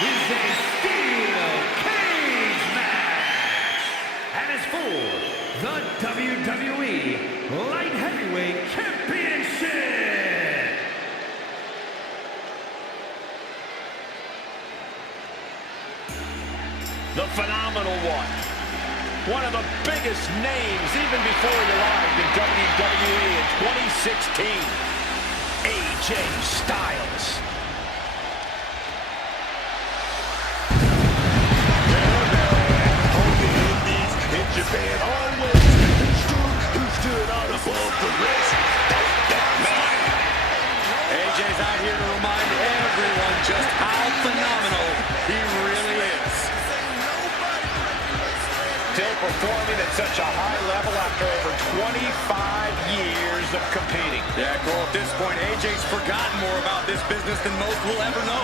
is a steel cage match and is for the WWE Light Heavyweight Championship. The phenomenal one of the biggest names even before he arrived in WWE in 2016, AJ Styles. Japan always who stood out above the rest. AJ's out here to remind everyone just how phenomenal he really is. Still performing at such a high level after over 25 years of competing. Yeah, Cole, at this point, AJ's forgotten more about this business than most will ever know.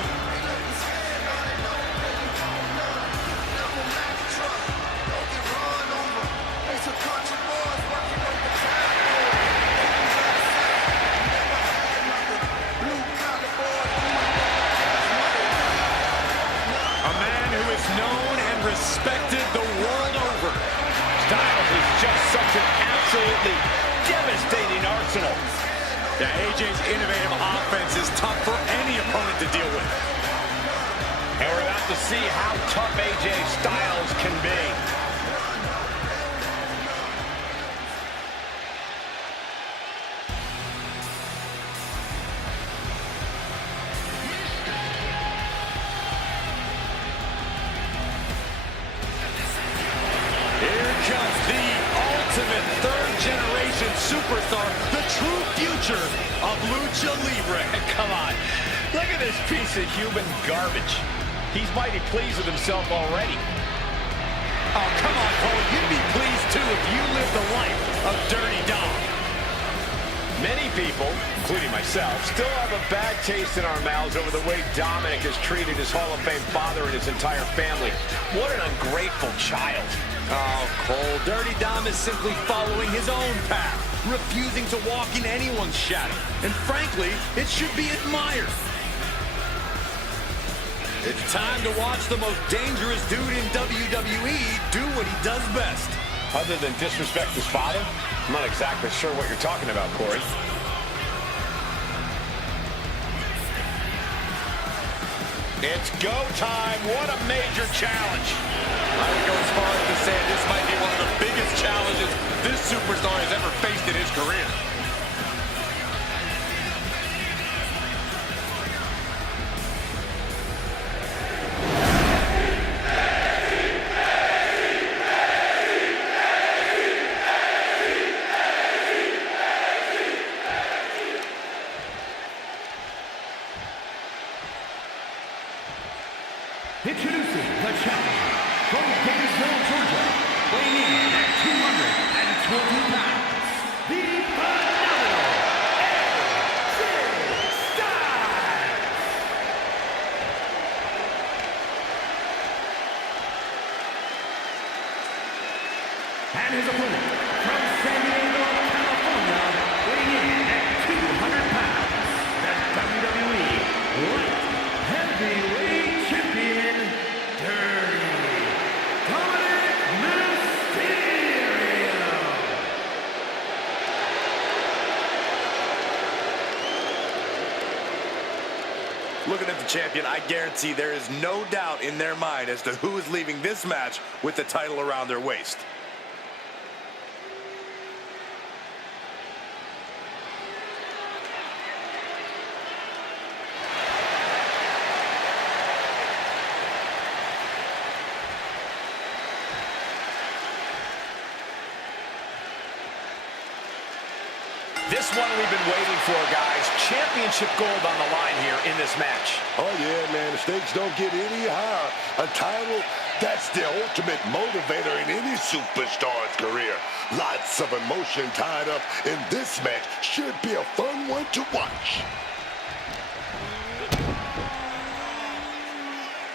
Known and respected the world over. Styles is just such an absolutely devastating arsenal. Yeah, AJ's innovative offense is tough for any opponent to deal with. And we're about to see how tough AJ Styles can be. Third-generation superstar, the true future of Lucha Libre. Come on, look at this piece of human garbage. He's mighty pleased with himself already. Oh, come on, Cole, you'd be pleased too if you lived the life of Dirty Dom. Many people, including myself, still have a bad taste in our mouths over the way Dominic has treated his Hall of Fame father and his entire family. What an ungrateful child. Oh, Cole, Dirty Dom is simply following his own path, refusing to walk in anyone's shadow. And frankly, it should be admired. It's time to watch the most dangerous dude in WWE do what he does best. Other than disrespect his father? I'm not exactly sure what you're talking about, Corey. It's go time. What a major challenge. I would go as far as to say this might be one of the biggest challenges this superstar has ever faced in his career. Introducing the challenger from Gainesville, Georgia, weighing in at 220 pounds, the phenomenal AJ Styles. And his opponent from San Diego, California, weighing in at 200 pounds, the WWE Light Heavyweight Champion, Looking at the champion, I guarantee there is no doubt in their mind as to who is leaving this match with the title around their waist. This one we've been waiting for, guys. Championship gold on the line here in this match. Oh, yeah, man. The stakes don't get any higher. A title, that's the ultimate motivator in any superstar's career. Lots of emotion tied up in this match. Should be a fun one to watch.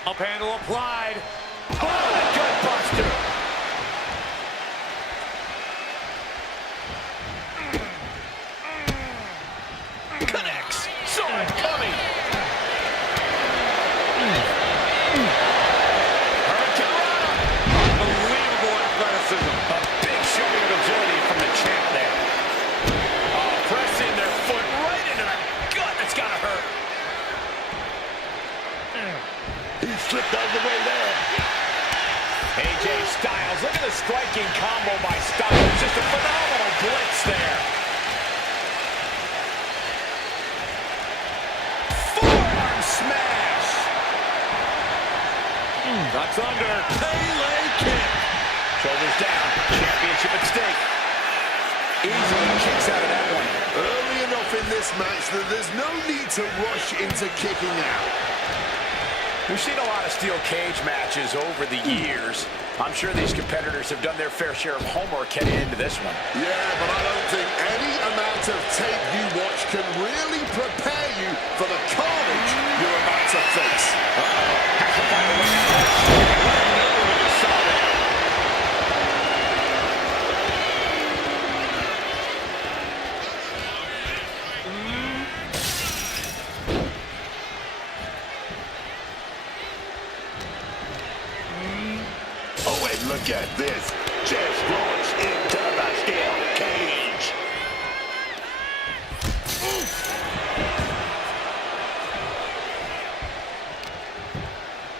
Up handle applied. Oh, a gut buster. Connects. Saw it coming. slipped out of the way there. AJ Styles, look at the striking combo by Styles. Just a phenomenal blitz there. Forearm smash. That's under. Pele kick. Shoulders down. Championship at stake. Easily kicks out of that one. Early enough in this match that there's no need to rush into kicking out. We've seen a lot of steel cage matches over the years. I'm sure these competitors have done their fair share of homework heading into this one. Yeah, but I don't think any amount of tape you watch can really prepare you for the carnage you're about to face. Has to find a way out. I never really saw that. Oh, and look at this. Just launched into the steel cage.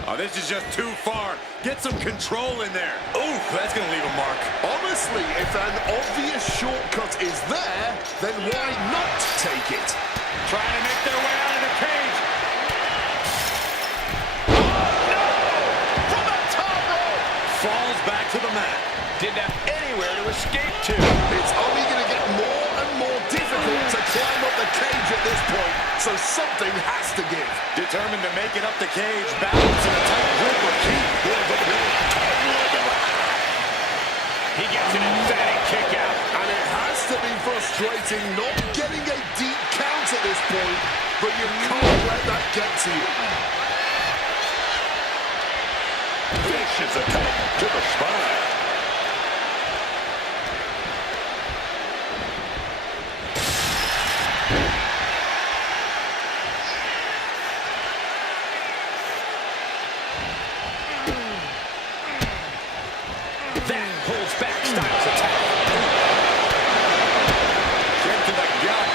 Oh, this is just too far. Get some control in there. Oof, that's going to leave a mark. Honestly, if an obvious shortcut is there, then why not take it? Trying to make their way out of the cage. From the top rope. Falls back to the mat. Didn't have anywhere to escape to. It's only going to get more and more difficult to climb up the cage at this point, so something has to give. Determined to make it up the cage. Balance in a tight grip of Keith. He gets an emphatic kick out. And it has to be frustrating not getting a deep count at this point, but you can't let that get to you. Vicious attack to the spine. That pulls back Styles' attack. Straight to the gut.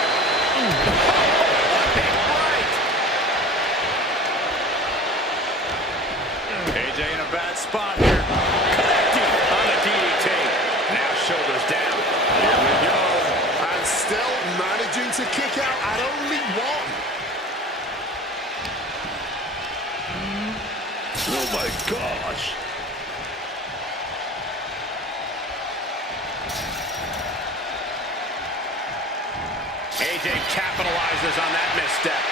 AJ in a bad spot here. Connecting on the DDT. Now shoulders down. Here we go. And still managing to kick out at only one. Oh my gosh. AJ capitalizes on that misstep.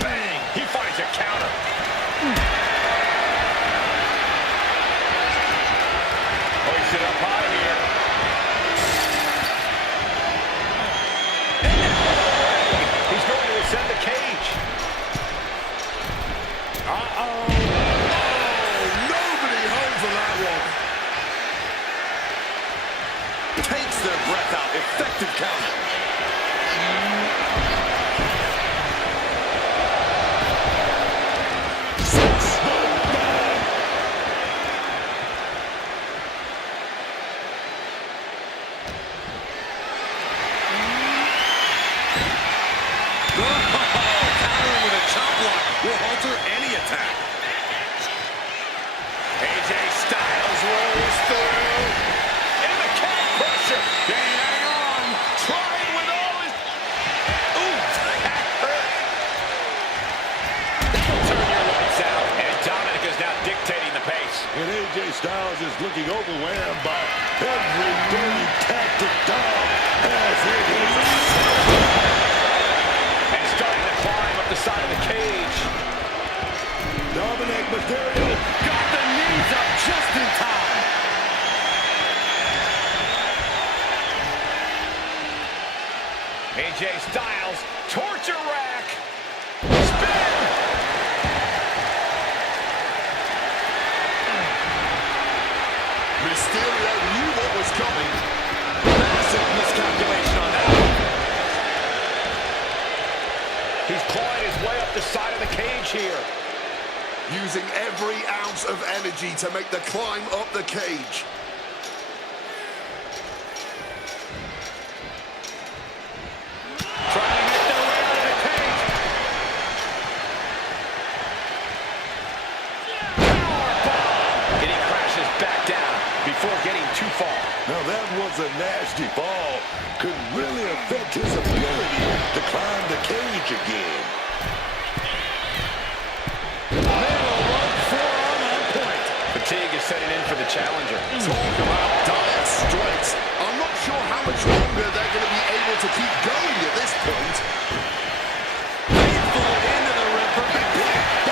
Bang! He finds a counter. Hoists it up high here. And now the leg. He's going to ascend the cage. Uh-oh. Nobody home for that one. Takes their breath out. Effective counter. Countering with a chop block will alter any attack. AJ Styles rolls through. In the cat crusher. Can he hang on? Trying with all his... Ooh, that hurt. That'll turn your lights out. And Dominic is now dictating the pace. And AJ Styles is looking overwhelmed by every dirty tactic dog has in his arsenal. And starting to climb up the side of the cage. Dominic Mysterio Got the knees up just in time. AJ Styles, torture rack. Spin. Mysterio knew what was coming. Massive miscalculation on that one. He's clawing his way up the side of the cage here. Using every ounce of energy to make the climb up the cage. Trying to make their way out of the cage. challenger. Talk about dire straits. I'm not sure how much longer they're going to be able to keep going at this point. Faithful into the river.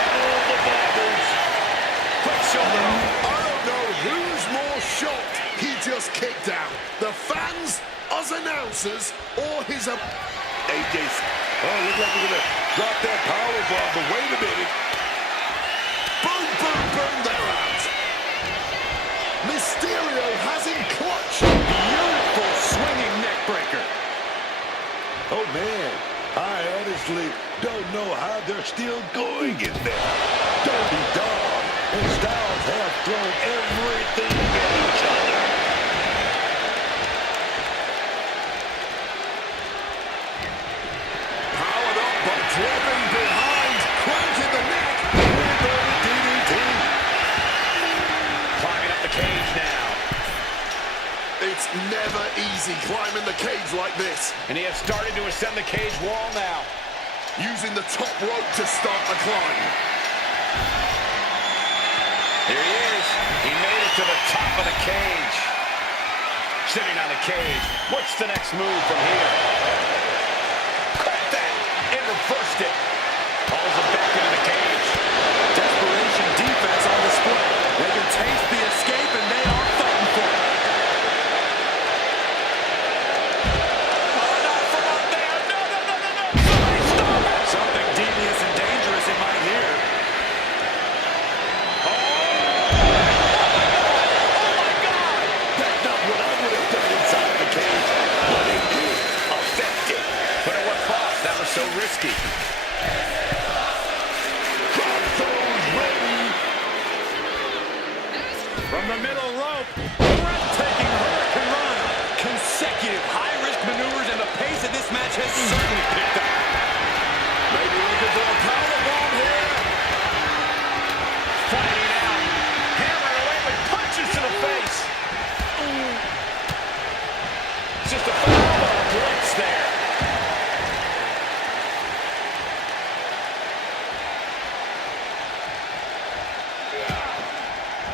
All the marbles. Quick shoulder. I don't know who's more shocked he just kicked out. The fans, us announcers, or his... AJ, look like we're gonna drop that power bomb, but wait a minute. Boom, boom, boom, they're out. Mysterio has him clutched. Beautiful swinging neck breaker. Oh man, I honestly don't know how they're still going in there. Dirty Dog and Styles have thrown everything at each other. Powered up, but dropping behind. Cranking the neck. DDT. Climbing up the cage now. It's never easy climbing the cage like this. And he has started to ascend the cage wall now. Using the top rope to start the climb. Here he is. He made it to the top of the cage. Sitting on the cage. What's the next move from here? Caught that and reversed it. Pulls him back into the cage. Desperation defense on display. They can taste the escape, and they are fighting for it. Oh, not from up there. No. Somebody stop it. Something devious and dangerous in my ear. That's not what I would have done inside the cage, but it is effective. But at what cost? That was so risky. Drop those ready. From the middle rope, breathtaking Hurricane Run. Consecutive high-risk maneuvers, and the pace of this match has certainly picked up. Maybe looking for a powerbomb here. Fighting out. Hammered away with punches to the face. Just a phenomenal blitz there.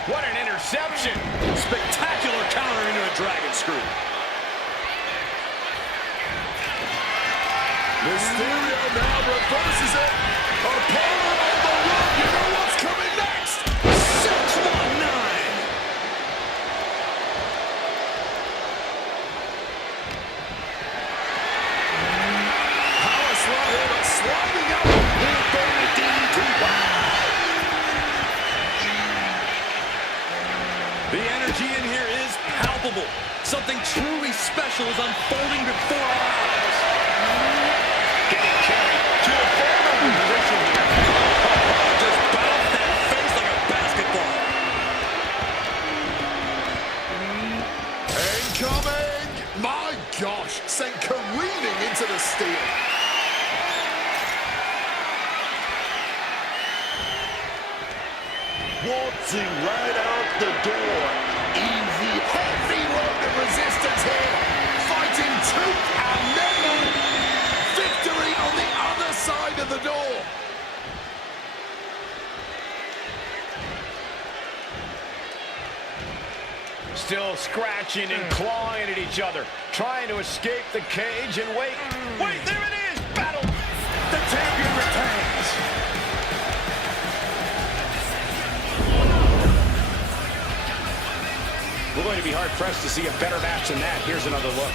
What an interception. Spectacular counter into a dragon screw. Mysterio now reverses it. A power on the run. You know what's coming next. 619. Power slide here, but sliding out. With the DDT. The energy in here is palpable. Something truly special is unfolding before our eyes. Getting carried to a vulnerable position here. Just bounced that face like a basketball. Incoming. My gosh. Sent careening into the steel. Waltzing right out the door. Easy, heavy load of resistance here. Fighting tooth and nail. Victory on the other side of the door. Still scratching and clawing at each other. Trying to escape the cage and wait. Wait, there it is! Battle! The champion retains. We're going to be hard-pressed to see a better match than that. Here's another look.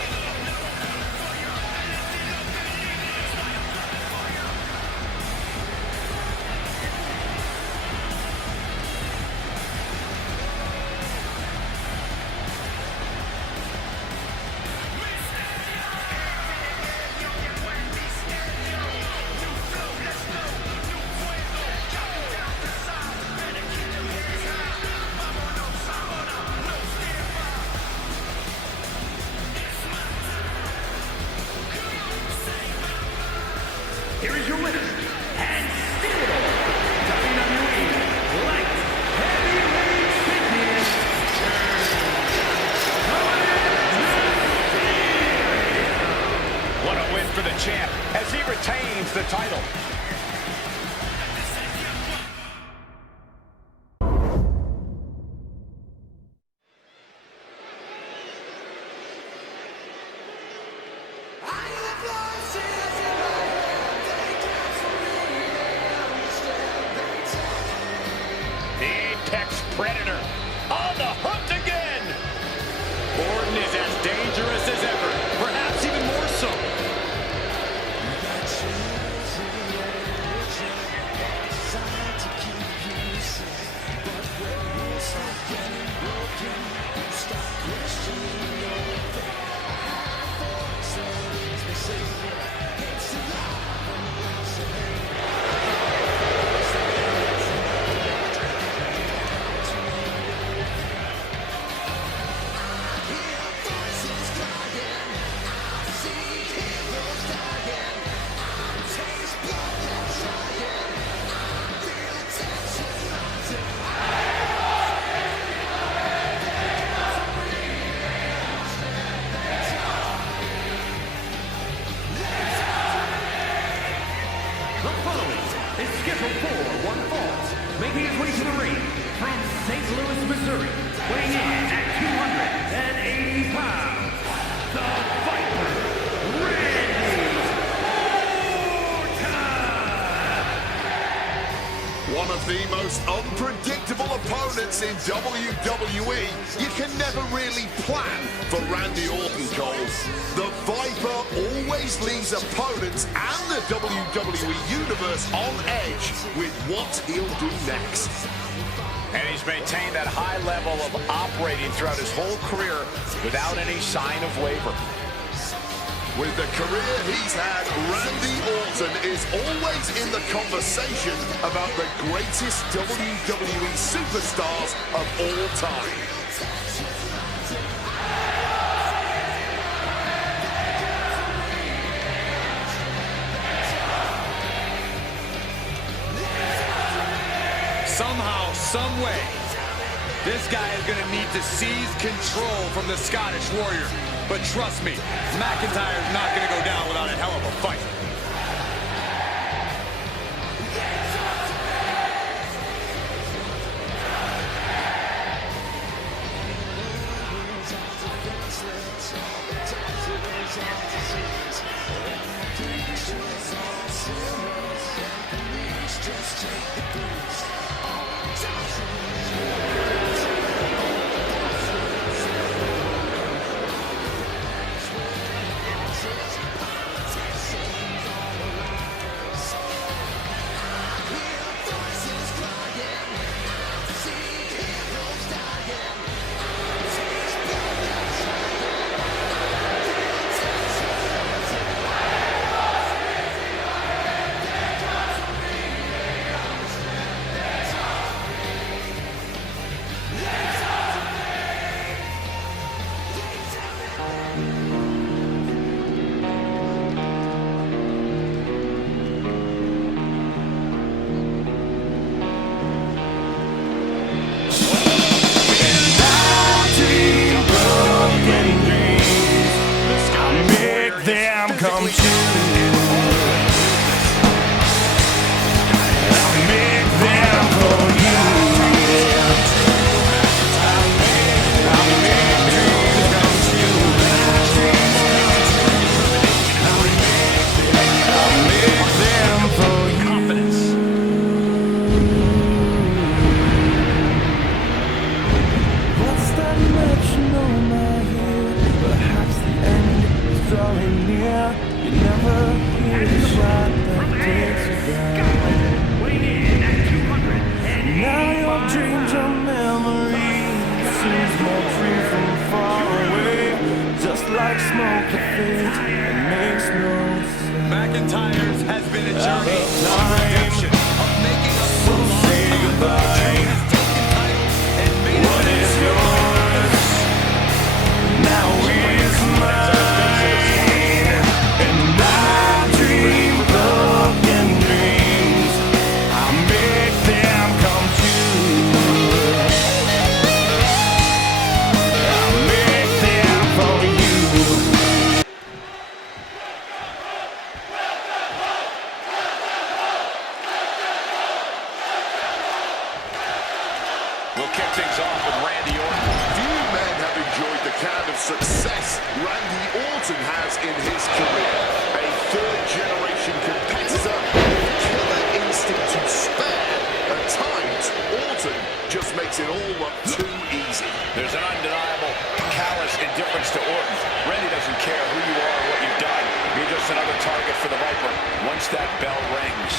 Here is your winner, and still WWE Light Heavyweight Champion. What a win for the champ as he retains the title. Special 4-1 Falls, making his way to the ring from St. Louis, Missouri, weighing in at 280 pounds, the Viper, Randy Orton! One of the most unpredictable opponents in WWE. You can never really plan for Randy Orton, Cole. The Viper always leaves opponents and the WWE Universe on edge with what he'll do next. And he's maintained that high level of operating throughout his whole career without any sign of waver. With the career he's had, Randy Orton is always in the conversation about the greatest WWE superstars of all time. Somehow, some way, this guy is going to need to seize control from the Scottish Warrior. But trust me, McIntyre's not going to go down without a hell of a fight. Come true. I'll make them for you. I'll make dreams come true. I'll make them for you. Confidence. What's that much my here? Perhaps the end is drawing near. You never hear the shot that takes you down. Weighing in at 200. Now your dreams are memories. Seems more free from far away. Just like smoke that fades and makes no sense. McIntyre's has been a journey of redemption, of making up for lost time. Goodbye. Has taken titles and made What is yours now is mine. We'll kick things off with Randy Orton. Few men have enjoyed the kind of success Randy Orton has in his career. A third-generation competitor with killer instinct to spare. At times, Orton just makes it all look too easy. There's an undeniable callous indifference to Orton. Randy doesn't care who you are or what you've done. You're just another target for the Viper once that bell rings.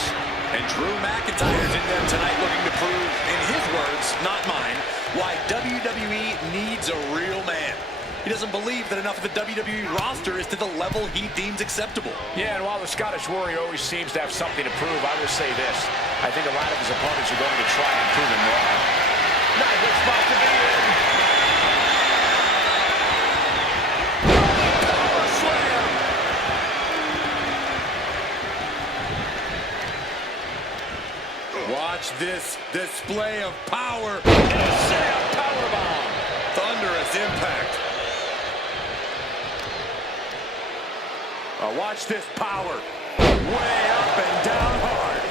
And Drew McIntyre's in there tonight looking to prove, in his words, not mine, why WWE needs a real man. He doesn't believe that enough of the WWE roster is to the level he deems acceptable. Yeah, and while the Scottish Warrior always seems to have something to prove, I will say this. I think a lot of his opponents are going to try and prove him wrong. Not a good spot to be in. Power slam. Watch this display of power. And a set-up powerbomb. Thunderous impact. Watch this power. Way up and down hard.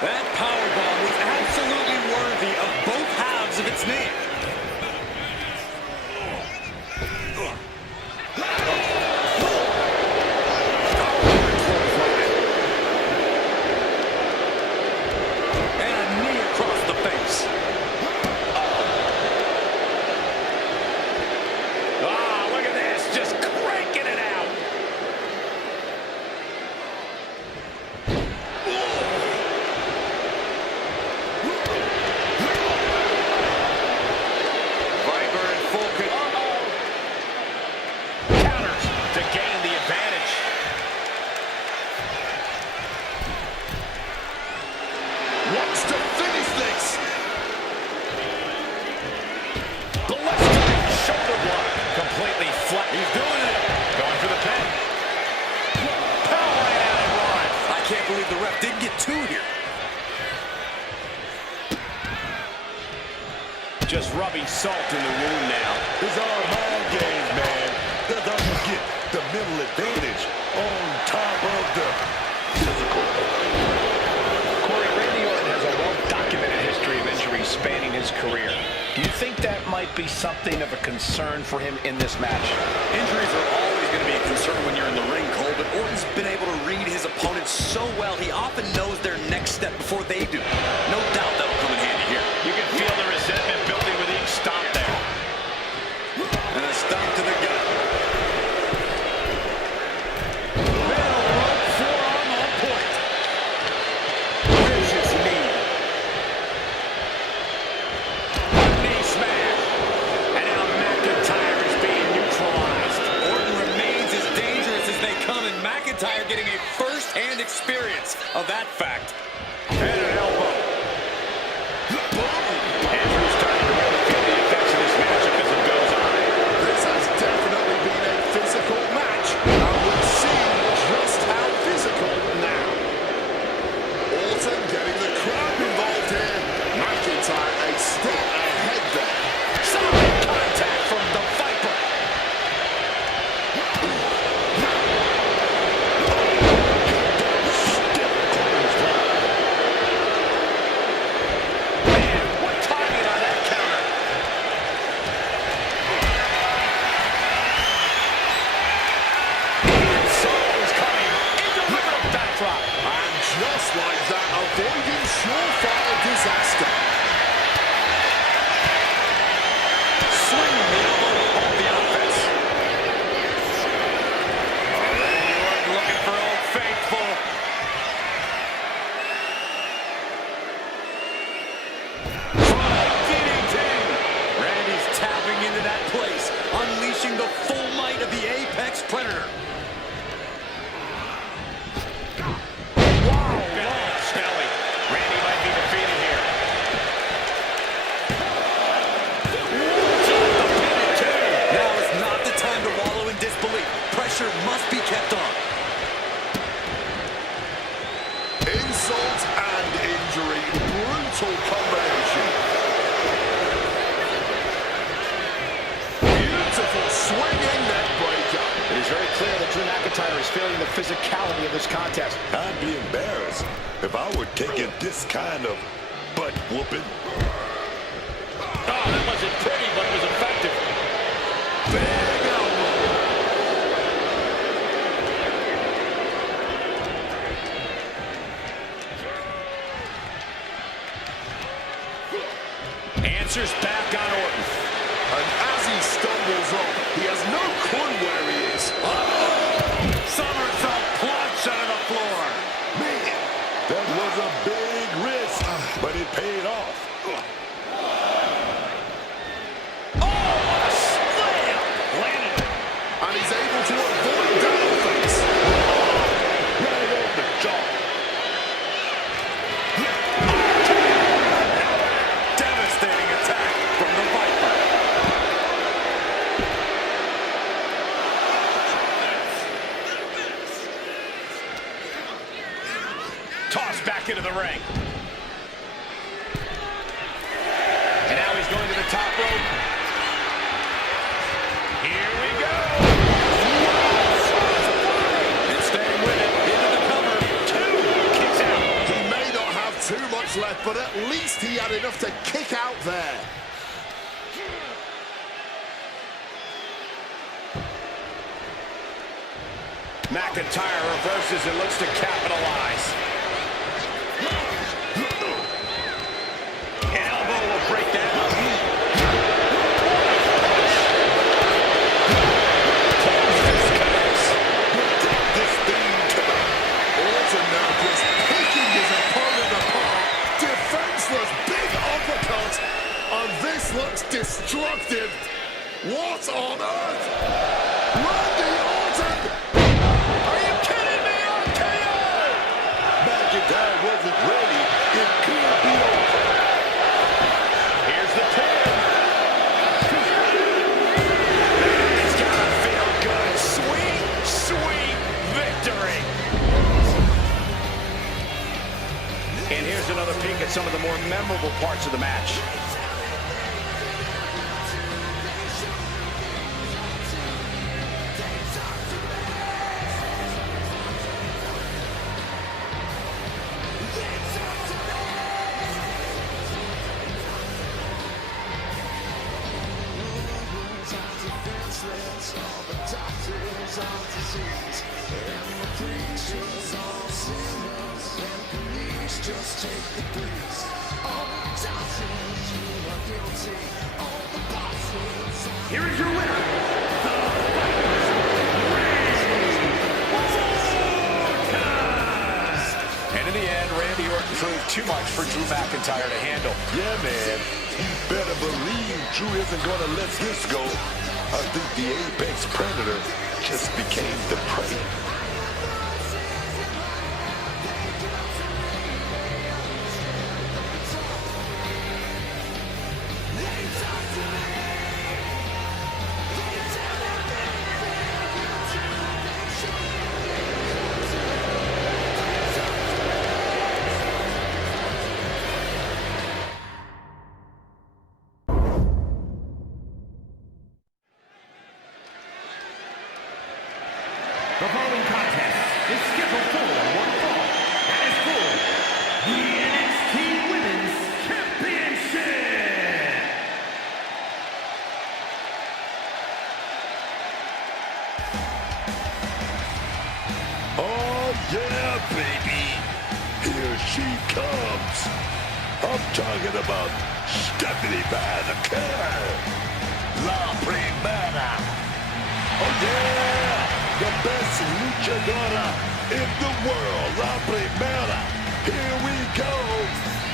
That powerbomb was absolutely worthy of both halves of its name. And a knee across the face. Ah, look at this, just cranking it out. Viper in full control. Counters to gain the advantage. Wants to finish this. Blistering shoulder block. Completely flat. He's doing it. Going for the pin. Power right out and one. I can't believe the ref didn't get two here. Just rubbing salt in the wound now. It's all mind games, man. That doesn't get the mental advantage on top of the physical. Corey, Randy Orton has a well-documented history of injuries spanning his career. Do you think that might be something of a concern for him in this match? Injuries are always going to be a concern when you're in the ring, Cole, but Orton's been able to read his opponents so well, he often knows their next step before they do. No doubt that'll come in handy here. You can feel the resentment building with each stomp there. And a stomp to the gut. Middle rope forearm on point. Vicious knee. Knee smash. And now McIntyre is being neutralized. Orton remains as dangerous as they come, and McIntyre getting a first-hand experience of that fact. And an elbow. Andrew's starting to really feel the effects of this matchup as it goes on. This has definitely been a physical match, and we'll see just how physical now. Orton getting the crowd involved here. McIntyre a step ahead there. Solid contact from the Viper. Man, what timing on that counter. And Soul's coming into the middle backdrop. And just like that, avoiding surefire disaster. Swinging the elbow off the offense. Randy Orton looking for Old Faithful. DDT. Randy's tapping into that place, unleashing the full might of the Apex Predator. Wow, Skelly. Randy might be defeated here. Now is not the time to wallow in disbelief. Pressure must be kept on. Insult and injury. Brutal combination. Beautiful swinging neck breaker. It is very clear that Drew McIntyre is feeling the physicality of this contest. I'd be embarrassed if I were taking this kind of butt whooping. Oh, that wasn't pretty, but it was effective. Big elbow. Answers back on Orton. And as he stumbles up, he has no clue where he is. Somersault plunge onto the floor. Man, that was a big risk, but it paid off. Landed. And he's able to avoid that offense. Right on the jaw. Devastating attack from the Viper. Tossed back into the ring. And now he's going to the top rope. Here we go. And staying with it, into the cover. Two. Kicks out. He may not have two minutes left, but at least he had enough to kick out there. McIntyre reverses and looks to capitalize. An elbow will break down. This thing to the Orton now just picking his opponent apart. Defenseless, big uppercut. And this looks destructive. What on earth? Randy Orton! Are you kidding me? RKO! McIntyre wasn't ready. It could be over. Here's the pin. It's gotta feel good. Sweet, sweet victory. And here's another peek at some of the more memorable parts of the match. Here is your winner, and in the end, Randy Orton proved too much for Drew McIntyre to handle. Yeah, man. You better believe Drew isn't going to let this go. I think the apex predator just became the prey. The following contest is scheduled for one fall and is for the NXT Women's Championship. Oh, yeah, baby. Here she comes. I'm talking about Stephanie Van La Primera. Oh, yeah. The best luchadora in the world, La Primera. Here we go.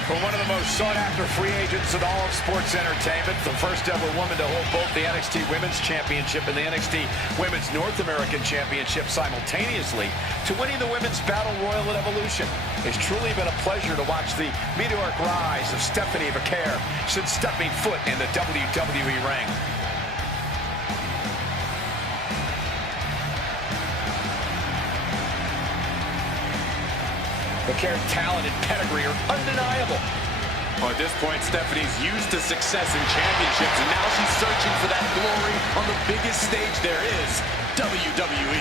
For one of the most sought-after free agents in all of sports entertainment, the first ever woman to hold both the NXT Women's Championship and the NXT Women's North American Championship simultaneously, to winning the Women's Battle Royal at Evolution. It's truly been a pleasure to watch the meteoric rise of Stephanie Vaquer since stepping foot in the WWE ring. Vaquer's talent and pedigree are undeniable. Well, at this point, Stephanie's used to success in championships, and now she's searching for that glory on the biggest stage there is, WWE.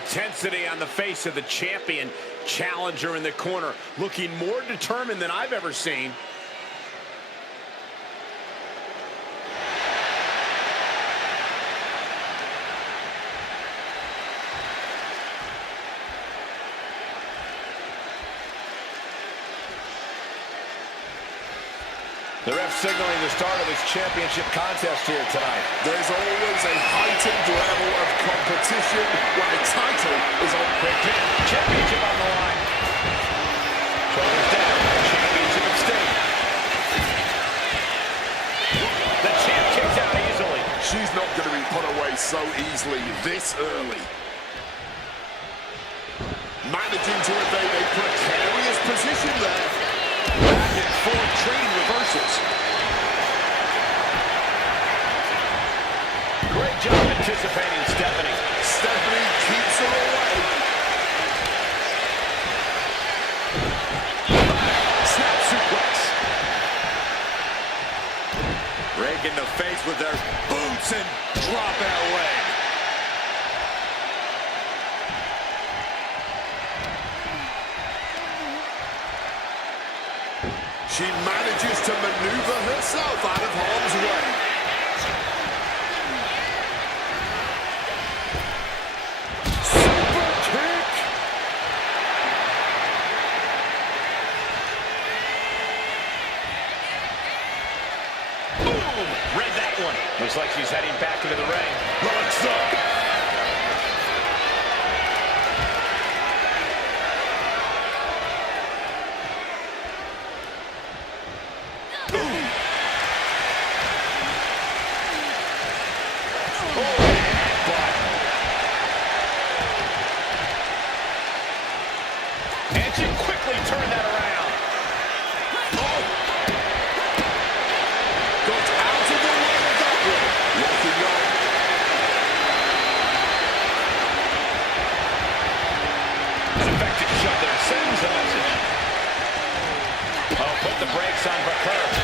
intensity on the face of the champion. Challenger in the corner, looking more determined than I've ever seen. The ref signaling the start of this championship contest here tonight. There's always a heightened level of competition when the title is on quick. Championship on the line. Shoulders down. Championship at stake. The champ kicks out easily. She's not going to be put away so easily this early. Managing to evade a precarious position there. Back and forth trading reversals. Great job anticipating Stephanie. Stephanie keeps her away. Snap suplex. Rake in the face with their boots and drop that leg. She manages to maneuver herself out of harm's way. Super kick! Boom! Read that one. Looks like she's heading back into the ring. Locks up. And she quickly turned that around. Oh! Got out of the way of that one. Locking on. An effective shot there sends the message. Oh, put the brakes on for Kurt.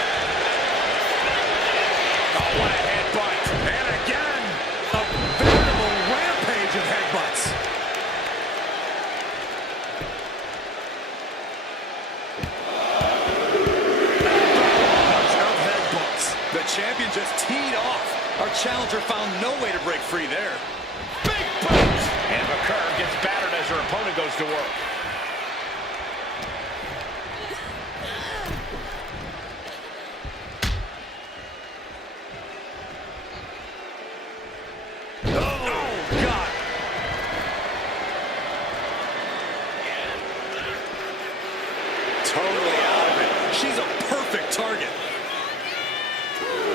Oh, what a headbutt. And again, a veritable rampage of headbutts. Of headbutts. The champion just teed off. Our challenger found no way to break free there. Big boot. And McCurr gets battered as her opponent goes to work. Totally out of it. She's a perfect target.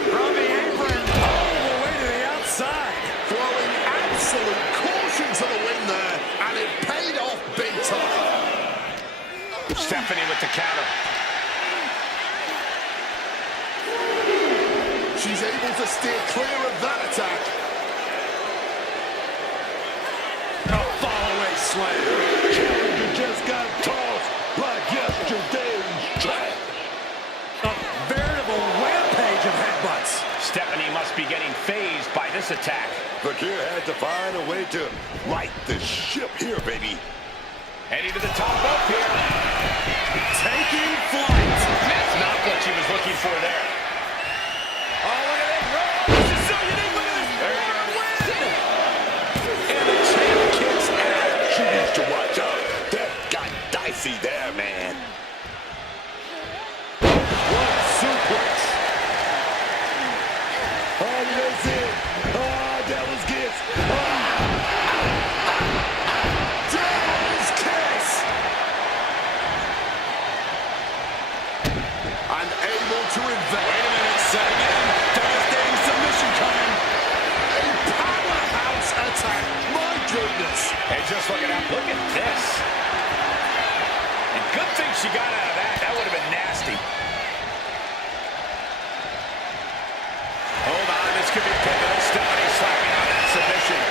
From the apron, all the way to the outside. Throwing absolute caution to the wind there, and it paid off big time. Stephanie with the counter. She's able to steer clear of that attack. A follow-away slam. Challenger just got tossed like yesterday's trash. A veritable rampage of headbutts. Stephanie must be getting phased by this attack. Fakir had to find a way to right the ship here, baby. Heading to the top rope here. Taking flight. That's not what she was looking for there. Oh, look at this roll. This is so unique. Look at this. And the champ kicks out. She needs to watch out. That got dicey there, man. What a suplex. Oh, that's it. Oh, Devil's Kiss. Devil's kiss! Unable to evade. Wait a minute, setting in. Devastating submission coming. A powerhouse attack. My goodness. Hey, just look at that. Look at this. And good thing she got out of that. That would have been nasty. Hold on, this could be pivotal. Stephanie slapping out that submission.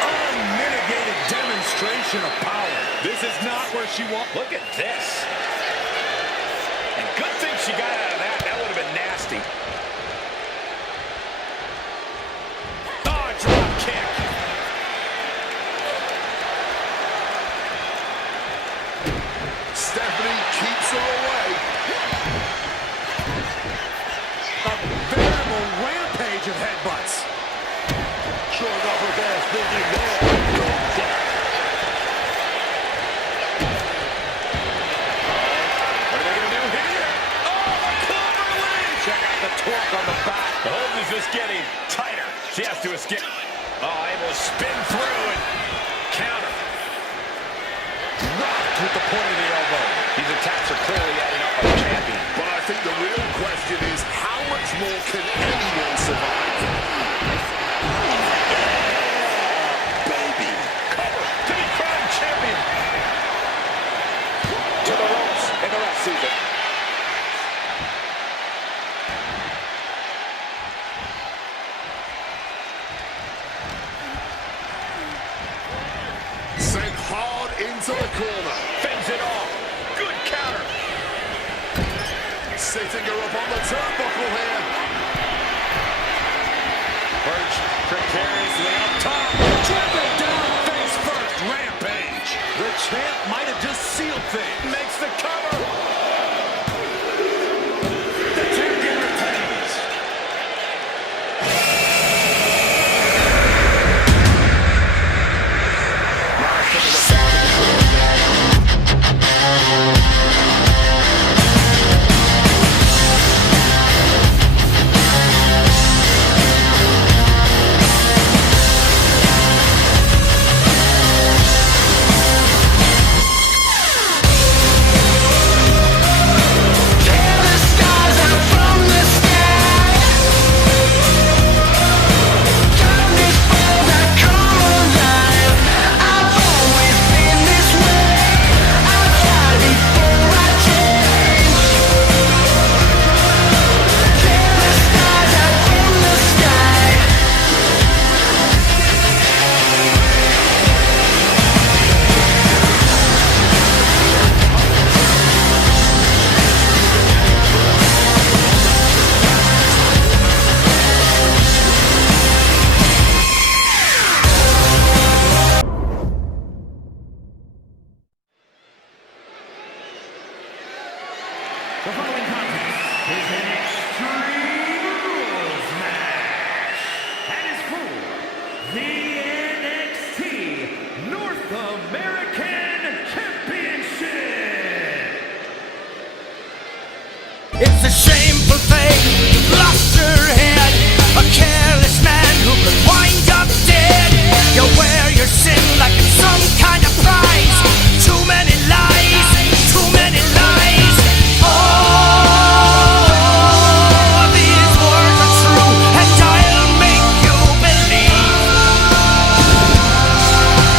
Unmitigated demonstration of power. This is not where she wants. Look at this. And good thing she got out of that. That would have been nasty. Oh, drop kick. Stephanie keeps her away. A veritable rampage of headbutts. Showing off her fast thinking there. No doubt. What are they going to do here? Oh, the cloverleaf! Check out the torque on the back. The hold is just getting tighter. She has to escape. Oh, able to spin through and counter. Rocked with the point of the elbow. These attacks are clearly adding up on the champion. But I think the real question is, how much more can anyone survive? Baby. Cover to be crowned champion. To the ropes in the rest season. Sent hard into the corner. Fends it off. Good counter. Setting her up on the turnbuckle here. Perched precariously up top. Triple down face first. Rampage. The champ might have just sealed things. Makes the cover. The champion retains. The following contest is an Extreme Rules match and is for the NXT North American Championship. It's a shameful thing, you've lost your head. A careless man who could wind up dead. You wear your sin like it's some kind of prize. Too many lies, too many lies. Oh, these words are true, and I'll make you believe.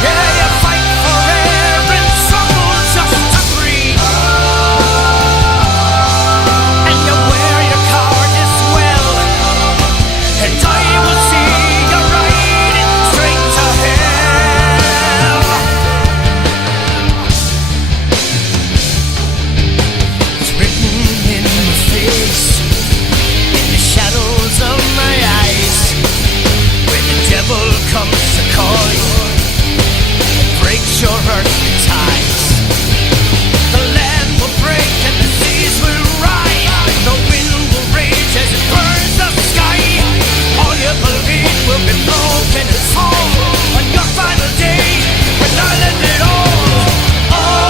Yeah, you fight for air and struggle just to breathe. And you wear your cowardice well, and I will see you riding straight to hell. It's written in my face, in the shadows of my eyes, where the devil comes to call you, breaks your earthly ties. The land will break and the seas will rise. The wind will rage as it burns the sky. All you believe will be broken and fall on your final day when I let it all. Oh,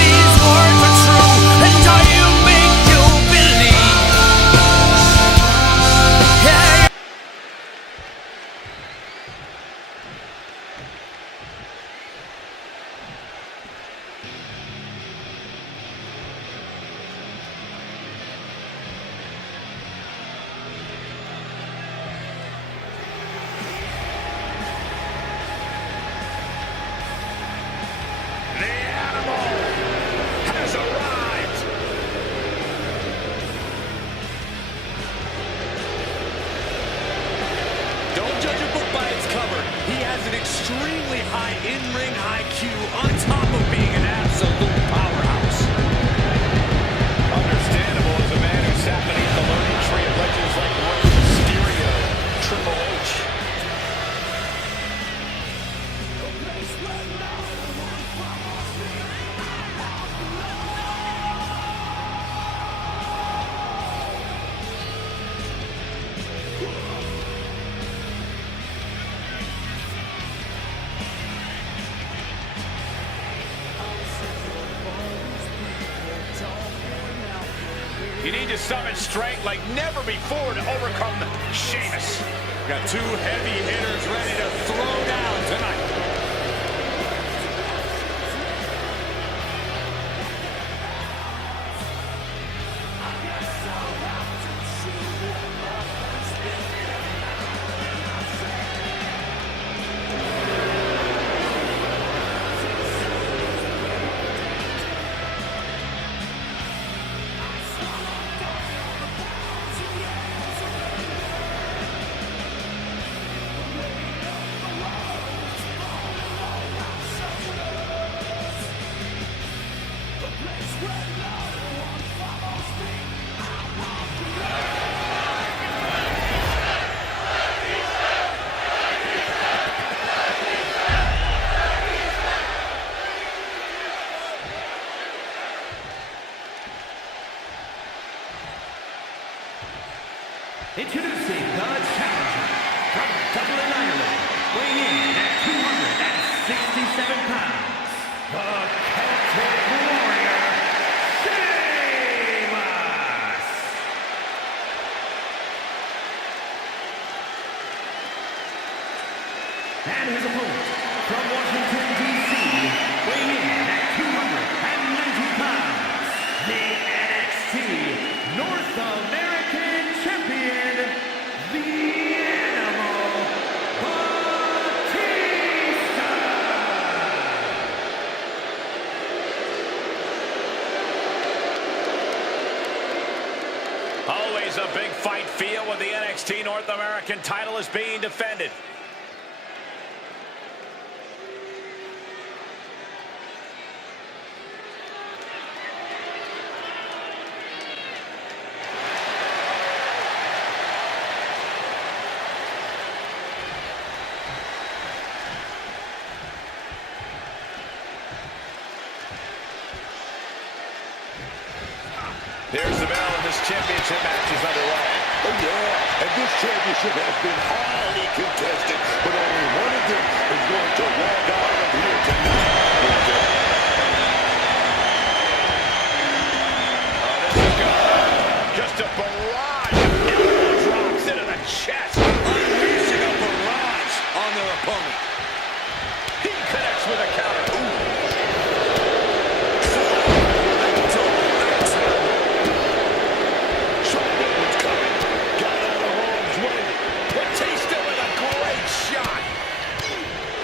these words are true, and I'll make you believe. Yeah. The animal has arrived. Don't judge a book by its cover. He has an extremely high in-ring IQ on top of being an absolute powerhouse. Understandable as a man who sat beneath the learning tree of legends like Rey Mysterio, Triple H. You need to summon strength like never before to overcome Sheamus. Got two heavy hitters ready to throw down tonight. Introducing the challenger from Dublin, Ireland, weighing in at 267 pounds, the Celtic Warrior, Sheamus! And his opponent from Washington, D.C., weighing in at 290 pounds, the NXT North American Champion, the Animal, Batista! Always a big fight feel when the NXT North American title is being defended. There's the bell, and this championship match is underway. Oh, yeah, and this championship has been highly contested, but only one of them is going to walk out of here tonight. Oh, this is good. Just a barrage of elbow drops into the chest. Unleashing a barrage on their opponent. He connects with a counter. Ooh.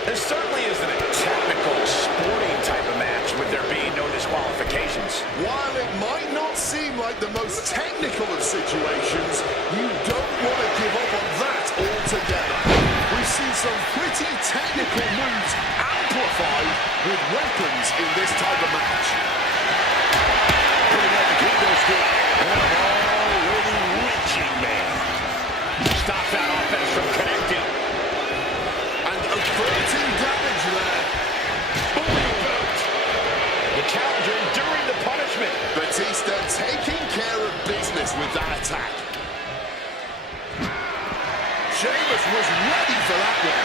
This certainly isn't a technical, sporting type of match with there being no disqualifications. While it might not seem like the most technical of situations, you don't want to give up on that altogether. We've seen some pretty technical moves amplified with weapons in this type of match. Putting out the kendo stick, and an already reaching man. Stops that offense from connecting. And averting damage there. The challenger enduring the punishment. Batista taking care of business with that attack. Sheamus was ready for that one.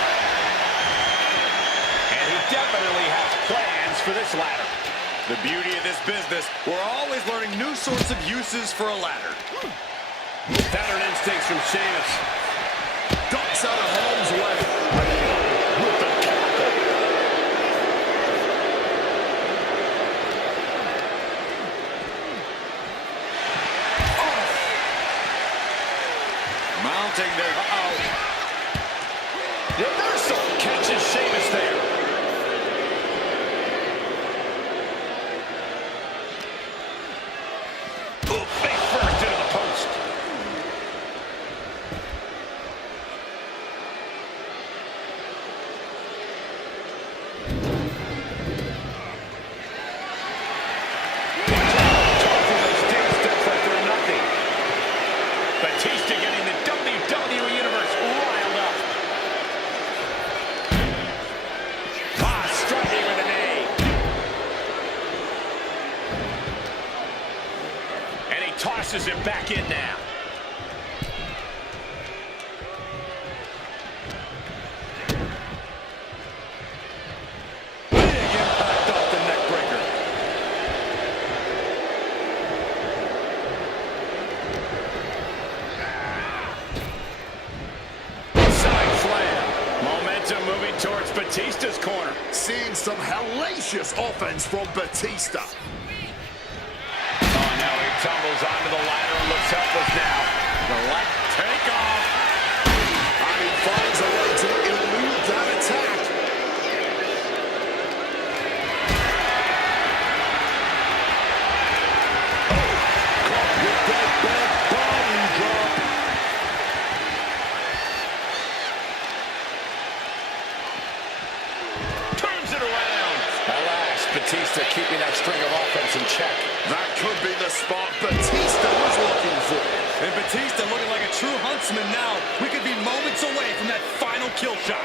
And he definitely has plans for this ladder. The beauty of this business, we're always learning new sorts of uses for a ladder. Veteran instincts from Sheamus. Ducks out of harm's way. With the tackle. Mounting their... Reversal catches Sheamus there. Ooh, face first into the post. Tossing those steel steps like they're nothing. Batista getting the WWE Universe riled up. Striking with a knee. And he tosses him back in now. Big impact off the neck breaker. getting some hellacious offense from Batista. Oh, now he tumbles onto the ladder and looks helpless now. The left takeoff. And he finds a way to elude that attack. Caught with that back body drop. Turns it around. At last, Batista keeping that string of offense in check. That could be the spot Batista was looking for. And Batista looking like a true huntsman now. We could be moments away from that final kill shot.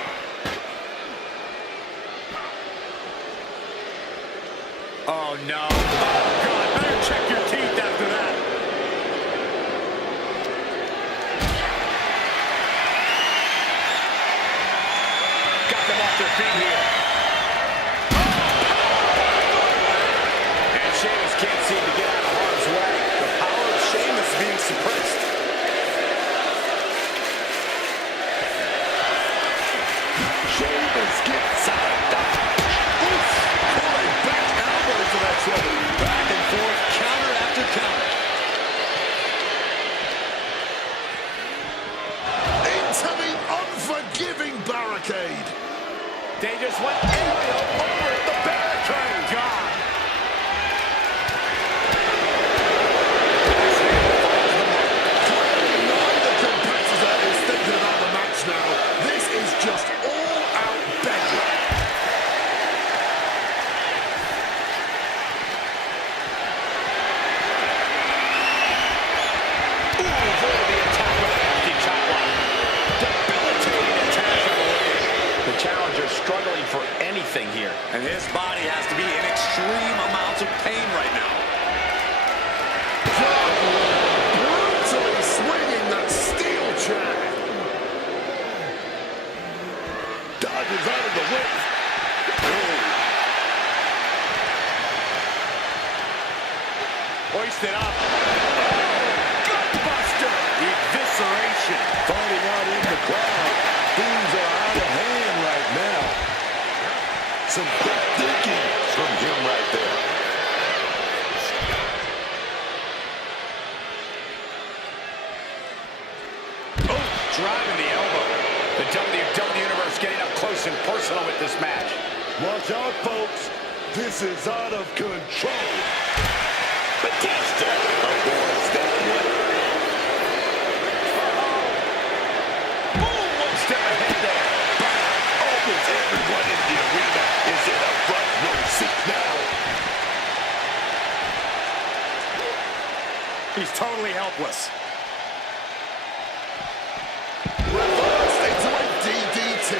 Oh, no. Oh, God. Better check your teeth after that. Got them off their feet here. And Sheamus can't seem to get out of harm's way. The power of Sheamus being suppressed. Sheamus gets out of dodge. Oof! Caught a back elbow for that trouble. Back and forth, counter after counter. Into the unforgiving barricade. They just went aerial over the barricade. God. Neither competitor is thinking about the match now. This is just all-out begging. Ooh, avoided the attack with a hefty chop block. Debilitating attack on the way. The challenger struggling for anything here. And his body has to be in extreme amounts of pain right now. Brutally swinging that steel chair. Dodges out of the way. Hoisted up. Gutbuster. Evisceration. Fighting out in the crowd. Things are out of hand right now. Some quick thinking from him right there. Oh, driving the elbow. The WWE Universe getting up close and personal with this match. Watch out, folks. This is out of control. Batista avoids that one. Boom, one step ahead there. Almost everyone in the arena is in a front row seat now. He's totally helpless. Reversed into a DDT.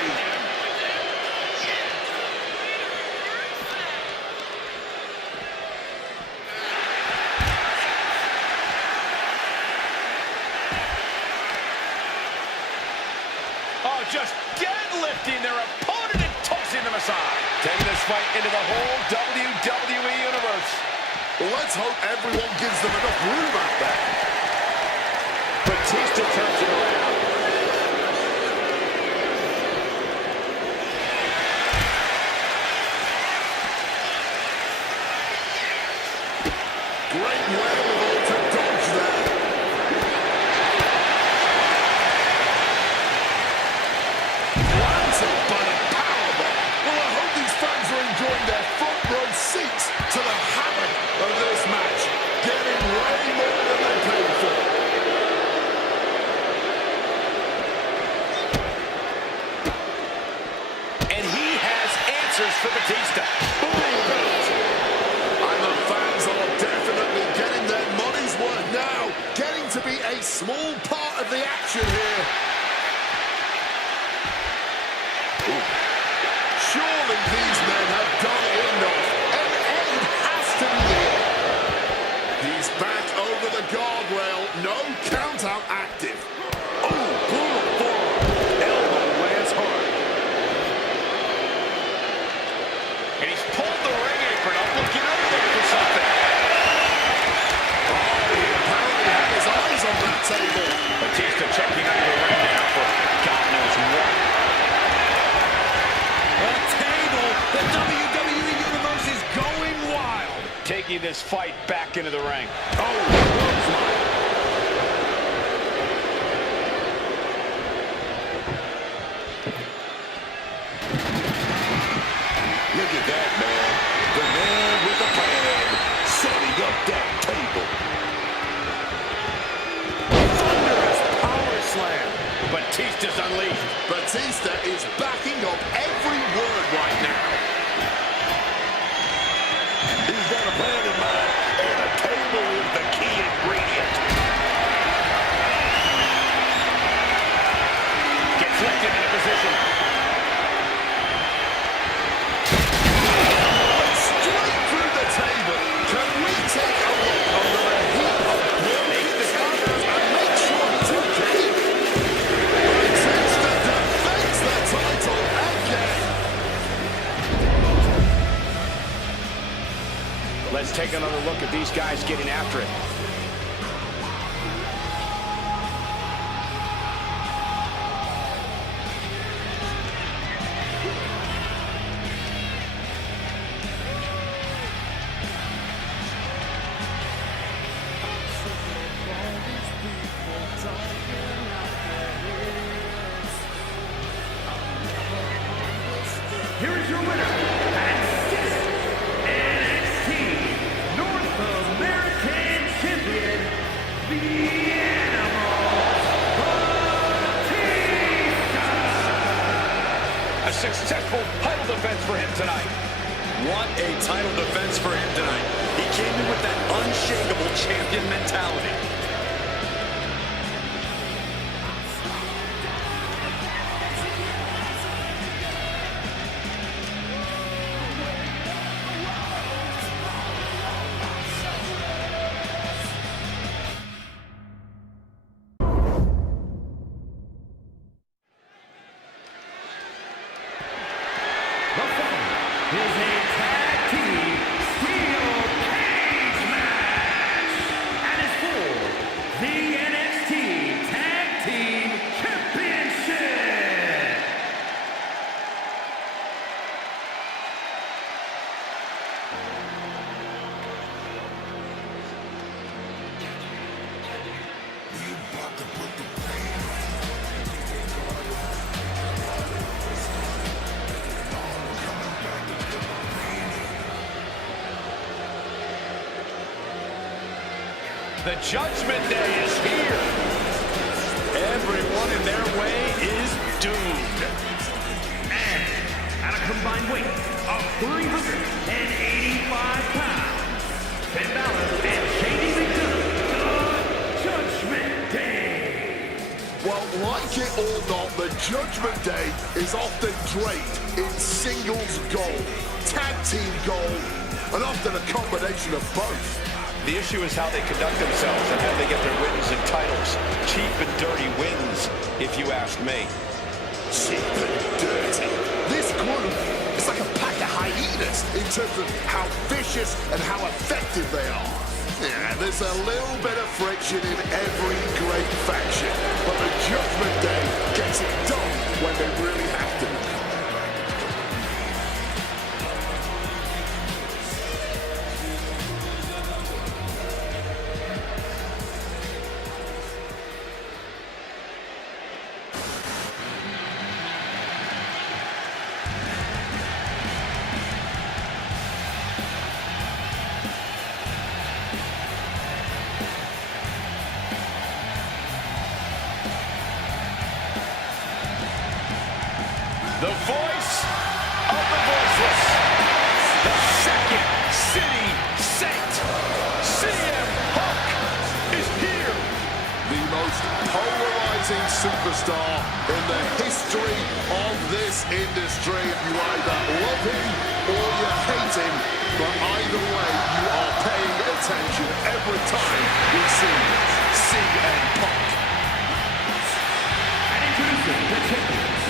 Oh, just deadlifting their opponent and tossing them aside. Taking this fight into the whole WWE Universe. Well, let's hope everyone gives them enough room out there. Batista turns it around. Great wherewithal to dodge there. Planted by the powerbomb. Well, I hope these fans are enjoying their front row seats to the havoc of this match. Getting way more than they paid for. taking this fight back into the ring. Look at that, man. The man with the plan, setting up that table. Thunderous power slam. Batista's unleashed. Batista is backing up every word right now. He's got a plan in mind, and a table is the key ingredient. Gets lifted into position. Straight through the table. Can we take a look under the heat of makes the counters and make sure he's okay? Batista defends the title again. Let's take another look at these guys getting after it. Here is your winner, and still NXT North American Champion, the Animal, Batista. A successful title defense for him tonight. What a title defense for him tonight. He came in with that unshakable champion mentality. The following is a tag team steel cage match and is for the NXT Tag Team Championship. The Judgment Day is here. Everyone in their way is doomed. And at a combined weight of 385 pounds, Finn Balor and Shady McDonald, the Judgment Day. Well, like it or not, the Judgment Day is often draped in singles gold, tag team gold, and often a combination of both. The issue is how they conduct themselves and how they get their wins and titles. Cheap and dirty wins, if you ask me. Cheap and dirty. This group is like a pack of hyenas in terms of how vicious and how effective they are. Yeah, there's a little bit of friction in every great faction, but the Judgment Day gets it done when they really have to. The voice of the voiceless. The second city saint. CM Punk is here. The most polarizing superstar in the history of this industry. You either love him or you hate him, but either way, you are paying attention every time we see CM Punk. And introducing the champions.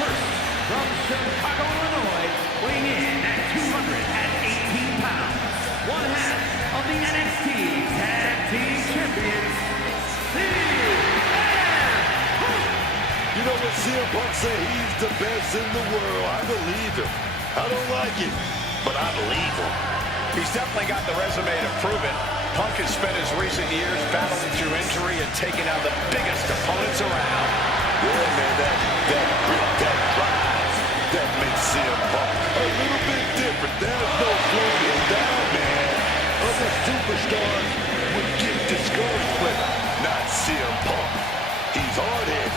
First, from Chicago, Illinois, weighing in at 218 pounds, one half of the NXT Tag Team Champions, CM Punk. You know what CM Punk said? He's the best in the world. I believe him. I don't like it, but I believe him. He's definitely got the resume to prove it. Punk has spent his recent years battling through injury and taking out the biggest opponents around. Yeah, man, that grit, that drive, that makes CM Punk a little bit different. There's no slowing down, man. Other superstars would get discouraged, but not CM Punk. He's hard-headed.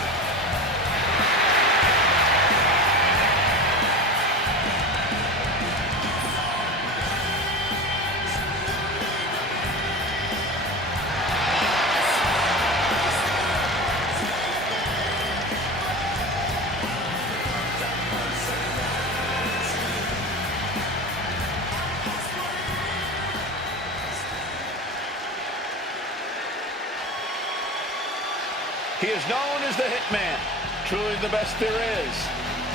He is known as the Hitman, truly the best there is,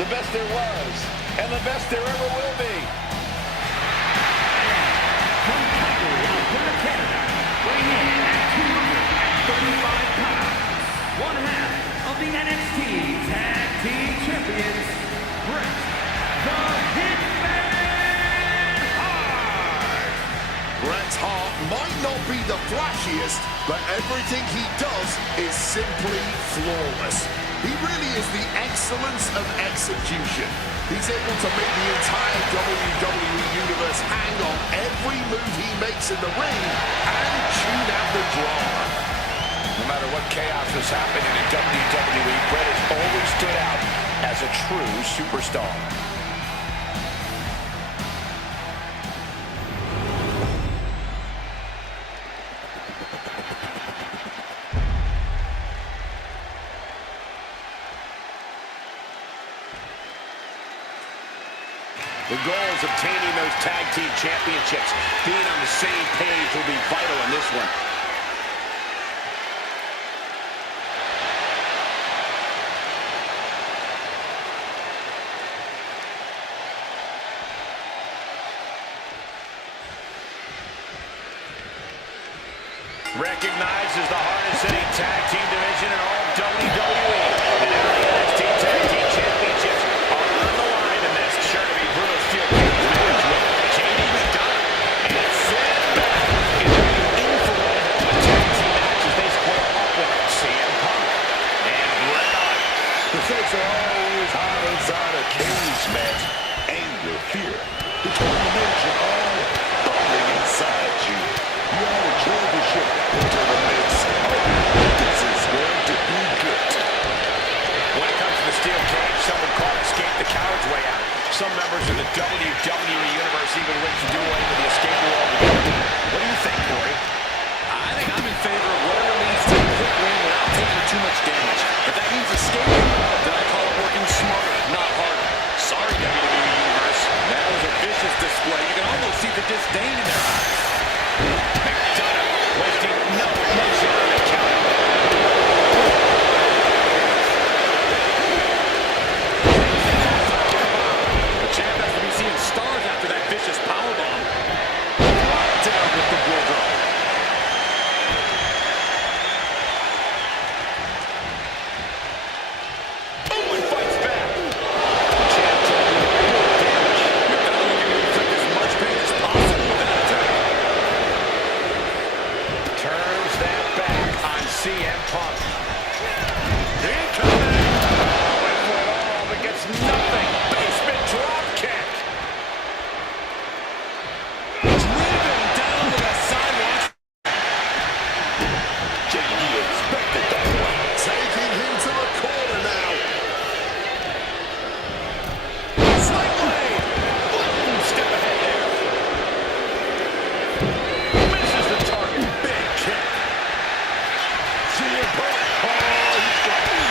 the best there was, and the best there ever will be. From Calgary, Alberta, Canada, weighing in at 235 pounds, one half of the NXT Tag Team Champions, Bret the Hitman Hart. Bret Hart might not be the flashiest, but everything he does is simply flawless. He really is the excellence of execution. He's able to make the entire WWE Universe hang on every move he makes in the ring and tune out the drama. No matter what chaos has happened in WWE, Bret has always stood out as a true superstar. The goal is obtaining those tag team championships. Being on the same page will be vital in this one. Recognized as the hardest hitting tag team division in all WWE. And now the NXT Tag Team Championships are on the line in this. Sure to be brutal steel cage match with JD McDonough and Sid back in the influential tag team matches. They square up with CM Punk and Bret Hart. The stakes are always high inside a cage match. Anger, fear, determination, all bubbling inside you. You ought to join the ship into the mix. Oh, this is going to be good. When it comes to the steel cage, some would call escape the coward's way out. Some members of the WWE Universe even wish to do away with the escape rule altogether. What do you think, Corey? I think I'm in favor of whatever leads to a quick win without taking too much damage. If that means escaping, then I call it working smarter, not harder. Sorry, WWE Universe. That was a vicious display. You can almost see the disdain in their eyes. McDonough wasting no emotion on the counter. The champ has to be seeing stars after that vicious powerbomb. Down with the bulldog. Oh, and fights back. Champ trying to do damage. McDonough looking to inflict as much pain as possible with that attack. Turns that back on CM Punk. Incoming! Went for it all, but gets nothing. Basement drop kick. Driven down to the sidewalk. JD expected that one. Taking him to the corner now. Slight blade. Ooh, step ahead there. Misses the target. Big kick. CM Punk. Oh, he's got it.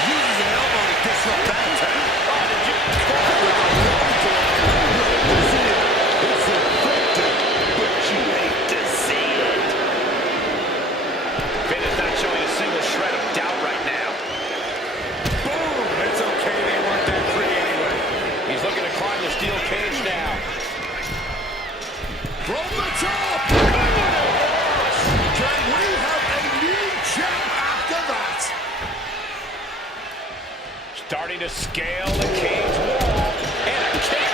Uses an elbow to disrupt that attack. Oh, did you? It's effective, but you hate to see it. Finn is not showing a single shred of doubt right now. Boom! It's okay, they weren't that free anyway. He's looking to climb the steel cage now. From the top. Can we have a new champ after that? Starting to scale the cage wall. And a kick.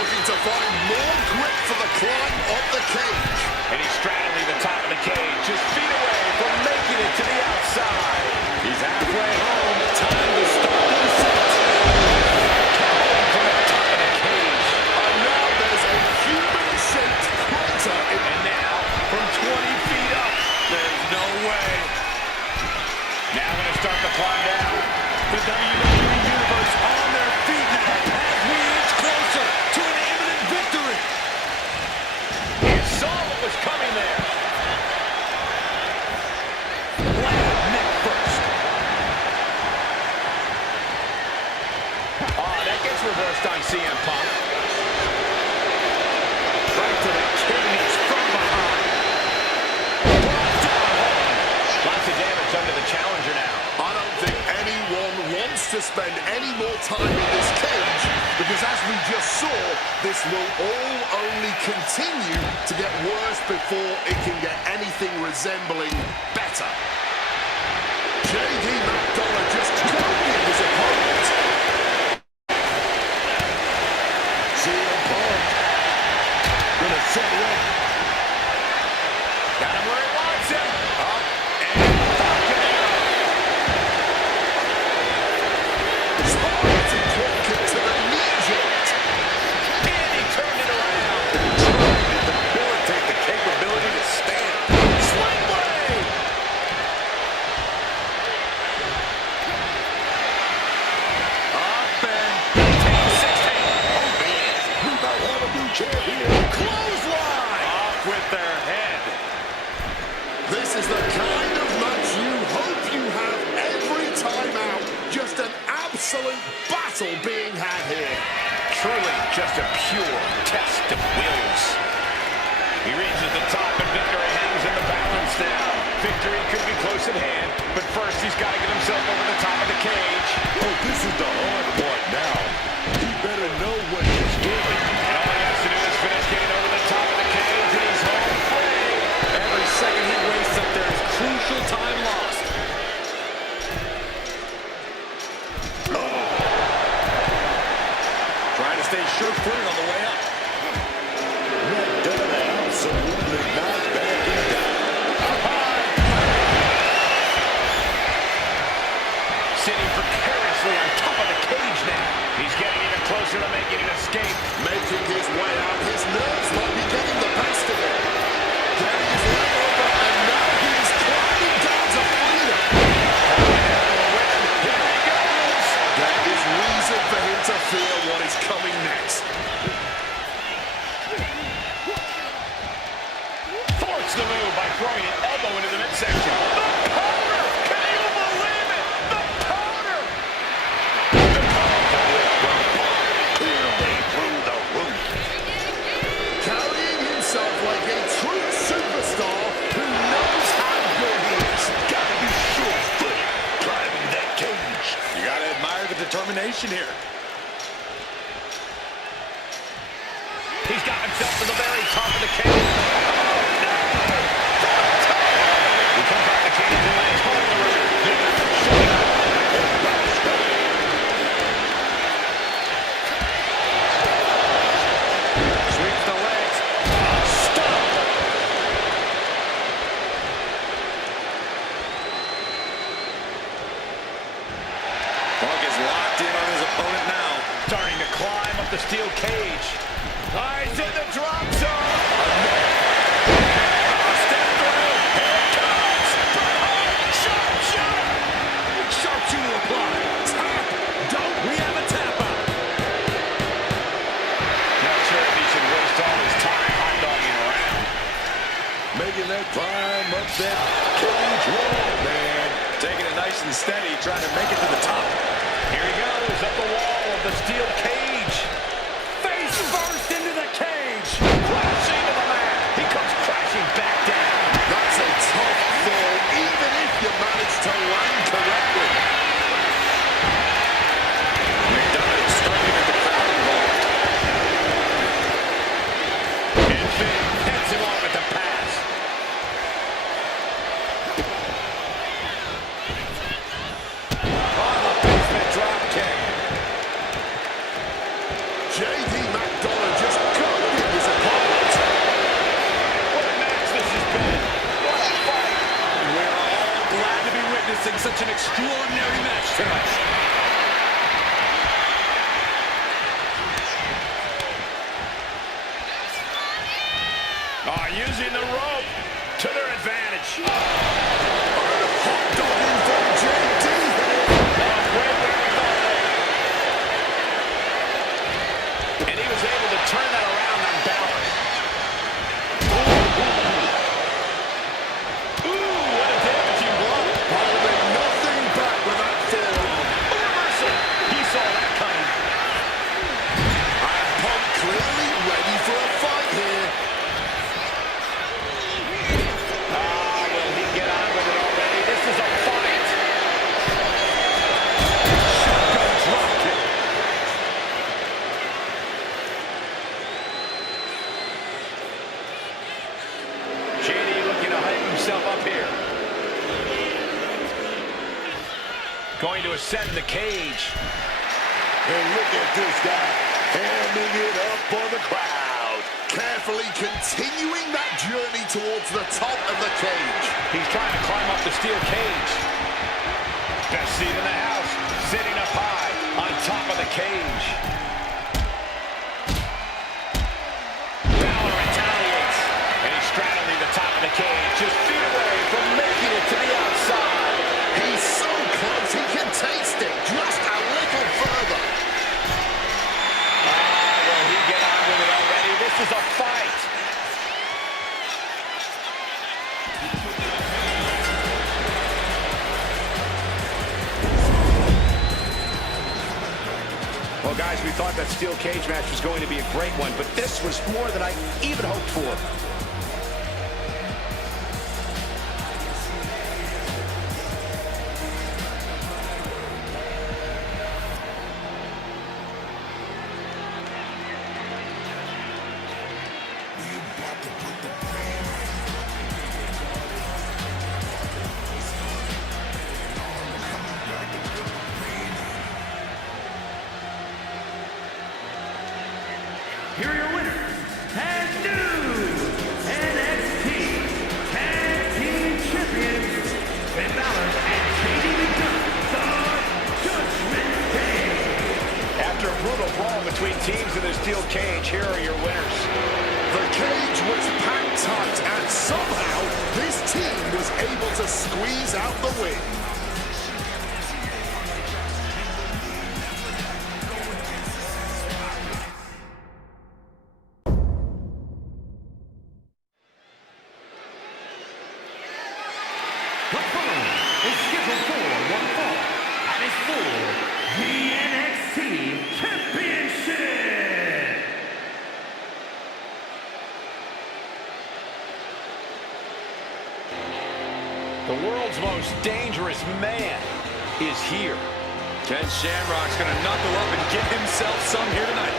looking to find more grip for the climb of the cage. And he's straddling the top of the cage, just feet away from making it to the outside. He's halfway home. Time to start the descent. From the top of the cage. And now there's a human-shaped crater. And now, from 20 feet up, there's no way. Now going to start the climb down. The WWE Universe on their feet now as we inch closer to an imminent victory. He saw what was coming there. Land neck first. Oh, that gets reversed on CM Punk. Right to the kidneys from behind. Brought down home. Lots of damage under the challenger now. I don't think anyone wants to spend any more time in this cage because as we just saw, this will all only continue to get worse before it can get anything resembling better. J.D. McDonough just copying his opponent. CM Punk gonna set it up. Got him where he wants him. Up and Falcon Arrow. Targeted quick kick to the knee joint. And he turned it around. Trying to debilitate the capability to stand. Swing blade. Up and 16. Oh, man. We might have a new champion. Clothesline. Off with their head. This is the kind of match you hope you have every time out. Just an absolute battle being had here. Truly just a pure test of wills. He reaches the top and victory hangs in the balance now. Victory could be close at hand, but first he's got to get himself over the top of the cage. Oh, this is the hard part now. He better know what he's doing. And all he has to do is finish getting over the top of the cage, and he's home free. Every second he wastes up there is crucial time lost. Trying to stay sure-footed on the way up. McDonough absolutely not backing down. Sitting precariously on top of the cage now. He's getting even closer to making an escape. Making his way out. His nerves might be getting the best of him. Getting his leg over, and now he's climbing down to freedom. Here he goes. There is reason for him to fear what is coming next. Forced the move by throwing an elbow into the midsection. The powder! Can you believe it? The powder! The powerful lift from Punk clearly through the roof. Carrying himself like a true superstar who knows how good he is. Gotta be sure-footed climbing that cage. You got to admire the determination here. He's got himself to the very top of the cage. Oh, no! He comes off the cage and lands home the rear. Sweeps the legs. Stop! Punk is locked in on his opponent now. Starting to climb up the steel cage. Eyes in the drop zone. Step through. Here it comes. Sharpshooter. Sharpshooter applied. Tap. Don't. We have a tap out. Not sure if he should waste all his time hot-dogging around. Making that climb up that cage wall, man. Taking it nice and steady, trying to make it to the top. Here he goes up the wall of the steel cage. Face first into the cage. Crashing to the mat. He comes crashing back down. That's a tough fall, even if you manage to land correctly. McDonough is starting to get the crowd involved. And Finn heads him off at the pass. On the basement drop kick. J.D. McDonough tonight. Using the rope to their advantage. Hot dogging from JD. And he was able to turn that around on Balor. Ooh, what a damaging blow. Holding nothing back with that fall. Reversal. He saw that coming. And Punk clearly ready for a fight here. Will he get on with it already? This is a fight. Shotgun drop kick. JD looking to hype himself up here. Going to ascend the cage. And look at this guy, hamming it up for the crowd. Carefully continuing that journey towards the top of the cage. He's trying to climb up the steel cage. Best seat in the house, sitting up high on top of the cage. Balor retaliates, and he's straddling the top of the cage, just feet away from making it to the outside. He's so close, he can taste it. Just a little further. Will he get on with it already? This is a fight. Well, guys, we thought that steel cage match was going to be a great one, but this was more than I even hoped for. Here are your winners and new NXT Tag Team Champions, Finn Balor and JD McDonagh, the Judgment Day. After a brutal brawl between teams in the steel cage, here are your winners. The cage was packed tight, and somehow this team was able to squeeze out the win. What following is scheduled for one fall, and is for the NXT Championship. The world's most dangerous man is here. Ken Shamrock's going to knuckle up and get himself some here tonight.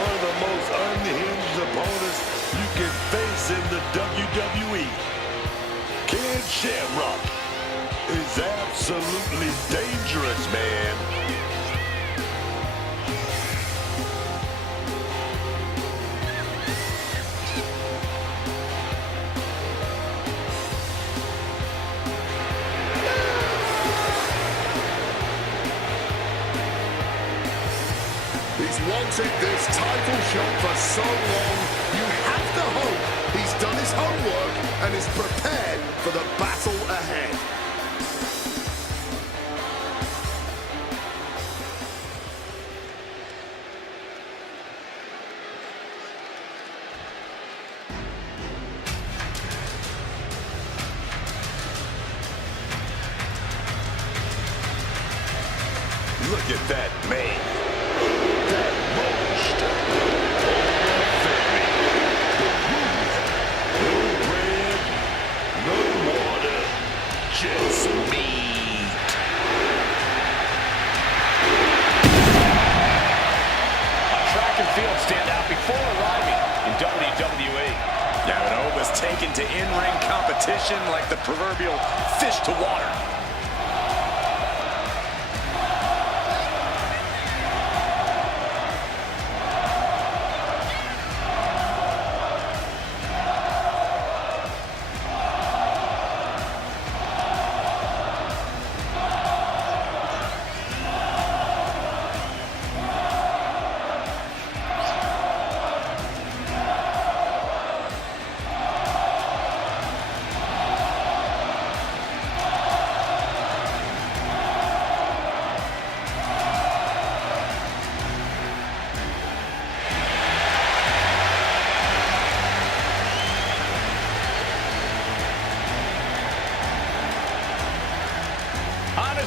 One of the most unhinged opponents you can face in the WWE. Ken Shamrock is absolutely dangerous, man. He's wanted this title shot for so long, you have to hope he's done his homework and is prepared for the battle ahead. Look at that man. That monster. No bread, no water, just meat. A track and field standout before arriving in WWE. Now it all was taken to in-ring competition like the proverbial fish to water.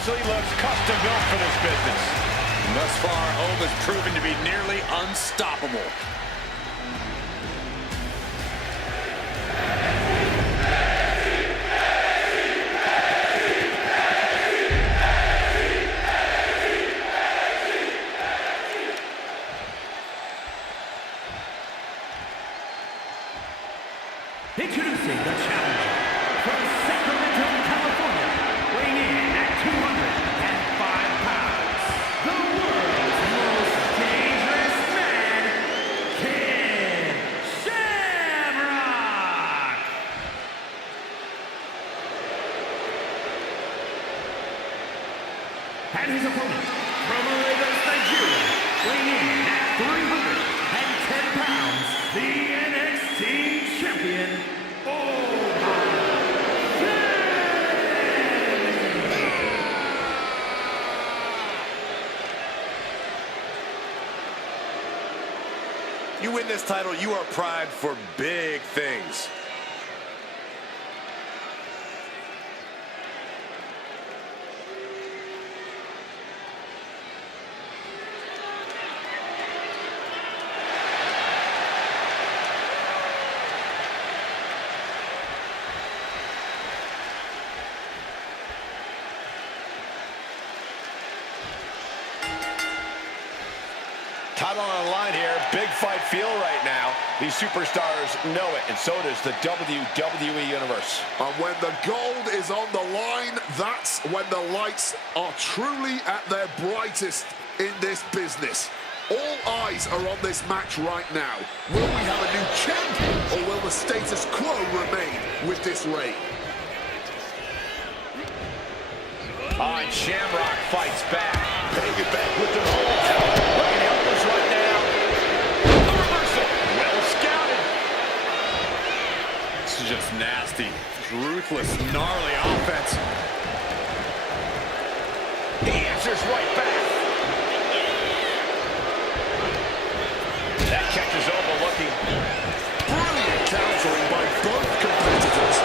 actually looks custom built for this business. And thus far, Ohm has proven to be nearly unstoppable. Introducing the challenger from Sacramento, California, weighing in at 205 pounds, the world's most dangerous man, Ken Shamrock! And his opponent from Lagos, Nigeria, weighing in at 310 pounds, the NXT champion, You win this title, you are primed for big things. Title on the line here. Big fight feel right now. These superstars know it, and so does the WWE Universe. And when the gold is on the line, that's when the lights are truly at their brightest in this business. All eyes are on this match right now. Will we have a new champion, or will the status quo remain with this reign? And Shamrock fights back. Take it back with the hold. Look at elbows right now. The reversal. Well scouted. This is just nasty. Ruthless, gnarly offense. He answers right back. That catches over looking. Brilliant countering by both competitors.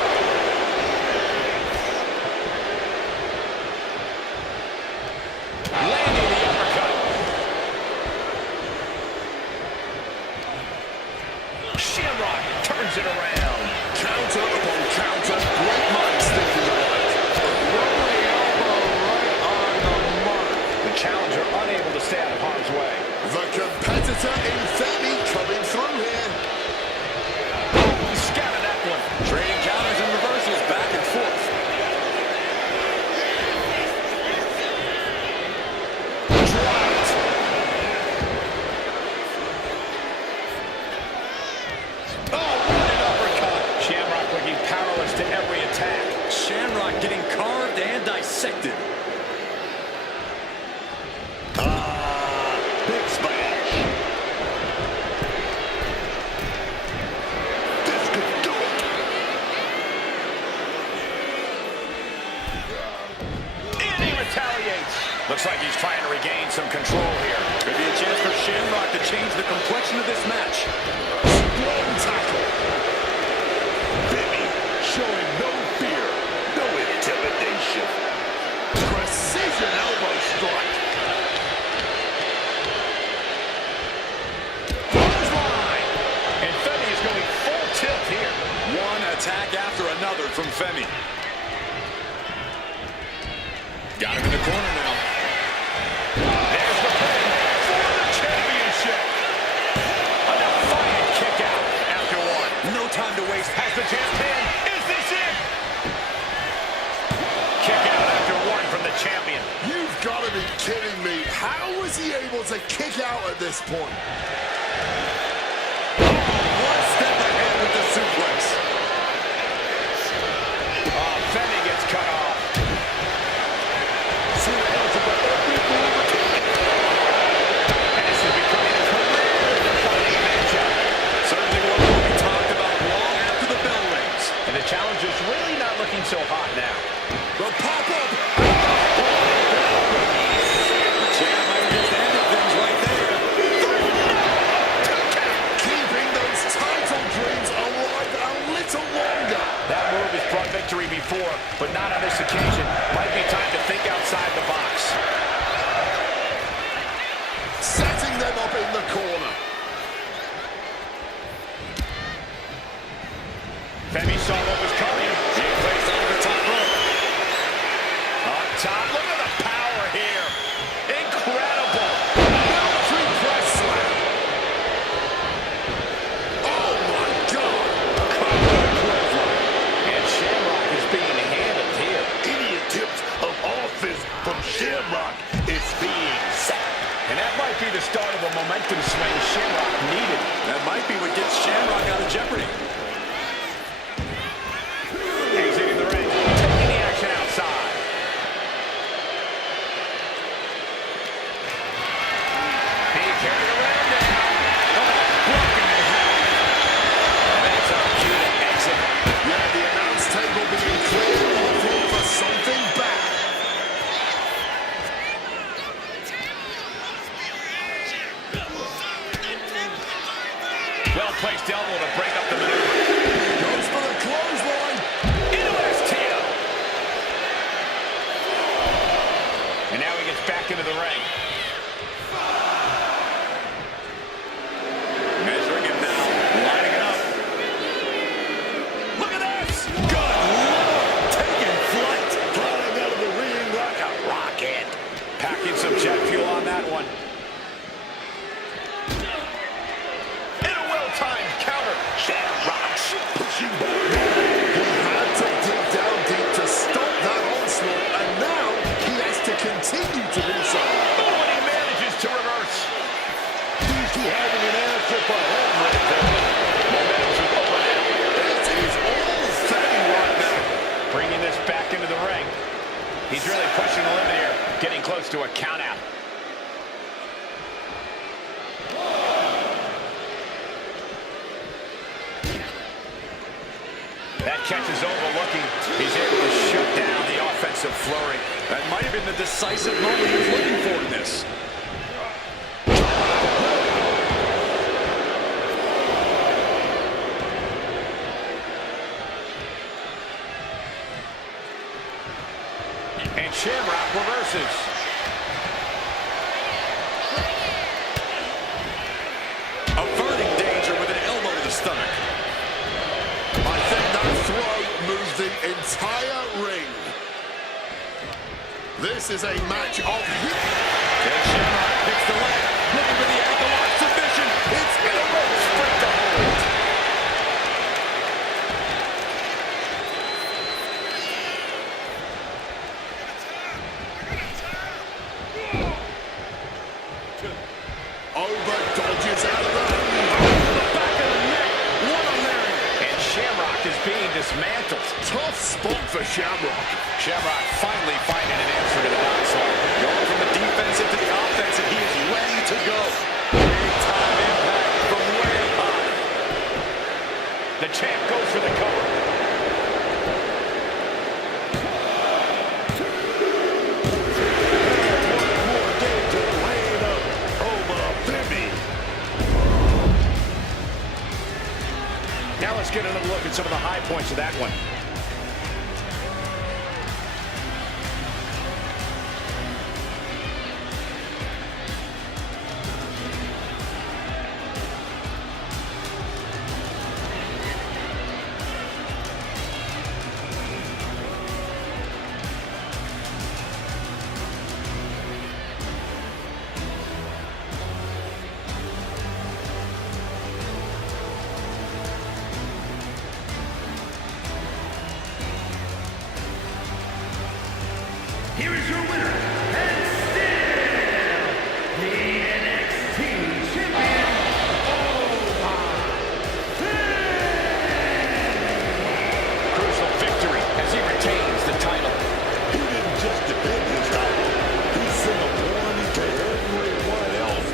Landing the uppercut. Shamrock turns it around. Counter upon counter. Great minds thinking about it. Rolling elbow right on the mark. The challenger unable to stay out of harm's way. The competitor in Femi coming through here. He scattered that one. Trading counters and reversals back and forth. Dropped. Oh, what an uppercut. Shamrock looking powerless to every attack. Shamrock getting carved and dissected. Big smash. This could do it. And he retaliates. Looks like he's trying to regain some control here. Could be a chance for Shamrock to change the complexion of this match. Strong tackle. Femi showing no fear, no intimidation. Precision elbow strike. Clothesline. And Femi is going full tilt here. One attack after another from Femi. Got him in the corner now. There's the pin for the championship. A defiant kick out after one. No time to waste. Has the chance pin. Is this it? Kick out after one from the champion. You've got to be kidding me. How was he able to kick out at this point? One step ahead with the suplex. Oh, Femi gets cut off. See the hands of every move. And this is becoming a career-defining matchup. Certainly one will be talked about long after the bell rings. And the challenger's really not looking so hot now. The pop-up. Champ might have just ended things right there. Keeping those title dreams alive a little longer. That move has brought victory before, but not on this occasion. Might be time to think outside the Femi saw what was coming. He placed on the top rope. Up top, look at the power here. Incredible. Military press slam. Oh my God. And Shamrock is being handled here. Any attempts of offense from Shamrock is being sacked. And that might be the start of a momentum swing Shamrock needed. That might be what gets Shamrock out of jeopardy. Exiting the ring, taking the action outside. Being carried around now. Broken in half. That's our cue to exit. Yeah, the announce table being cleared looking for something bad. Well-placed elbow to break up the maneuver. Goes for the clothesline. Into STO. And now he gets back into the ring. Measuring him now. Lining it up. Look at this. Good Lord. Taking flight. Flying out of the ring like a rocket. Packing some jet fuel on that one. And a well-timed counter. Shamrock's pushing back. He had to dig down deep to stop that onslaught, and now he has to continue to do so. Oh, and he manages to reverse. Seems to having an answer for him right there. Momentum's over now. It is all Femi right now. Bringing this back into the ring. He's really pushing the limit here. Getting close to a count out. That catch is overlooking. He's able to shut down the offensive flurry. That might have been the decisive moment he was looking for in this. And Shamrock reverses. Averting danger with an elbow to the stomach. I think that throw moves the entire ring. This is a match of hit. And Shamrock picks the leg. Looking for the ankle lock submission. It's in a rope straight to hold. Over dodges out of the Back of the neck. What a landing. And Shamrock is being dismantled. tough spot for Shamrock. Shamrock finally finding an answer to that onslaught. Going from the defensive to the offensive, he is ready to go. Big time impact from way high. The champ goes for the cover. More danger laying up over Femi. Now let's get another look at some of the high points of that one. Here is your winner, and still the NXT champion, Crucial victory as he retains the title. He didn't just defend his title. He sent a warning to everyone else.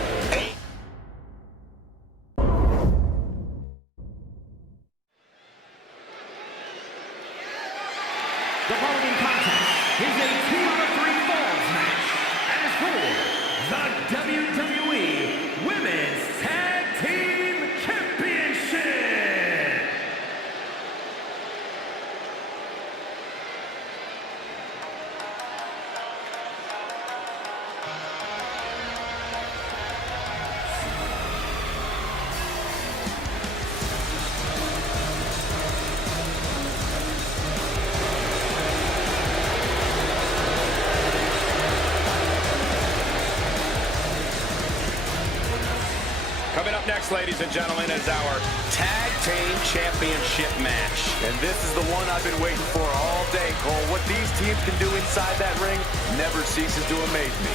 The following contest is a 2 out of 3 falls match and is for the WWE Women's Tag Team Championship. next, ladies and gentlemen, is our Tag Team Championship match. And this is the one I've been waiting for all day, Cole. What these teams can do inside that ring never ceases to amaze me.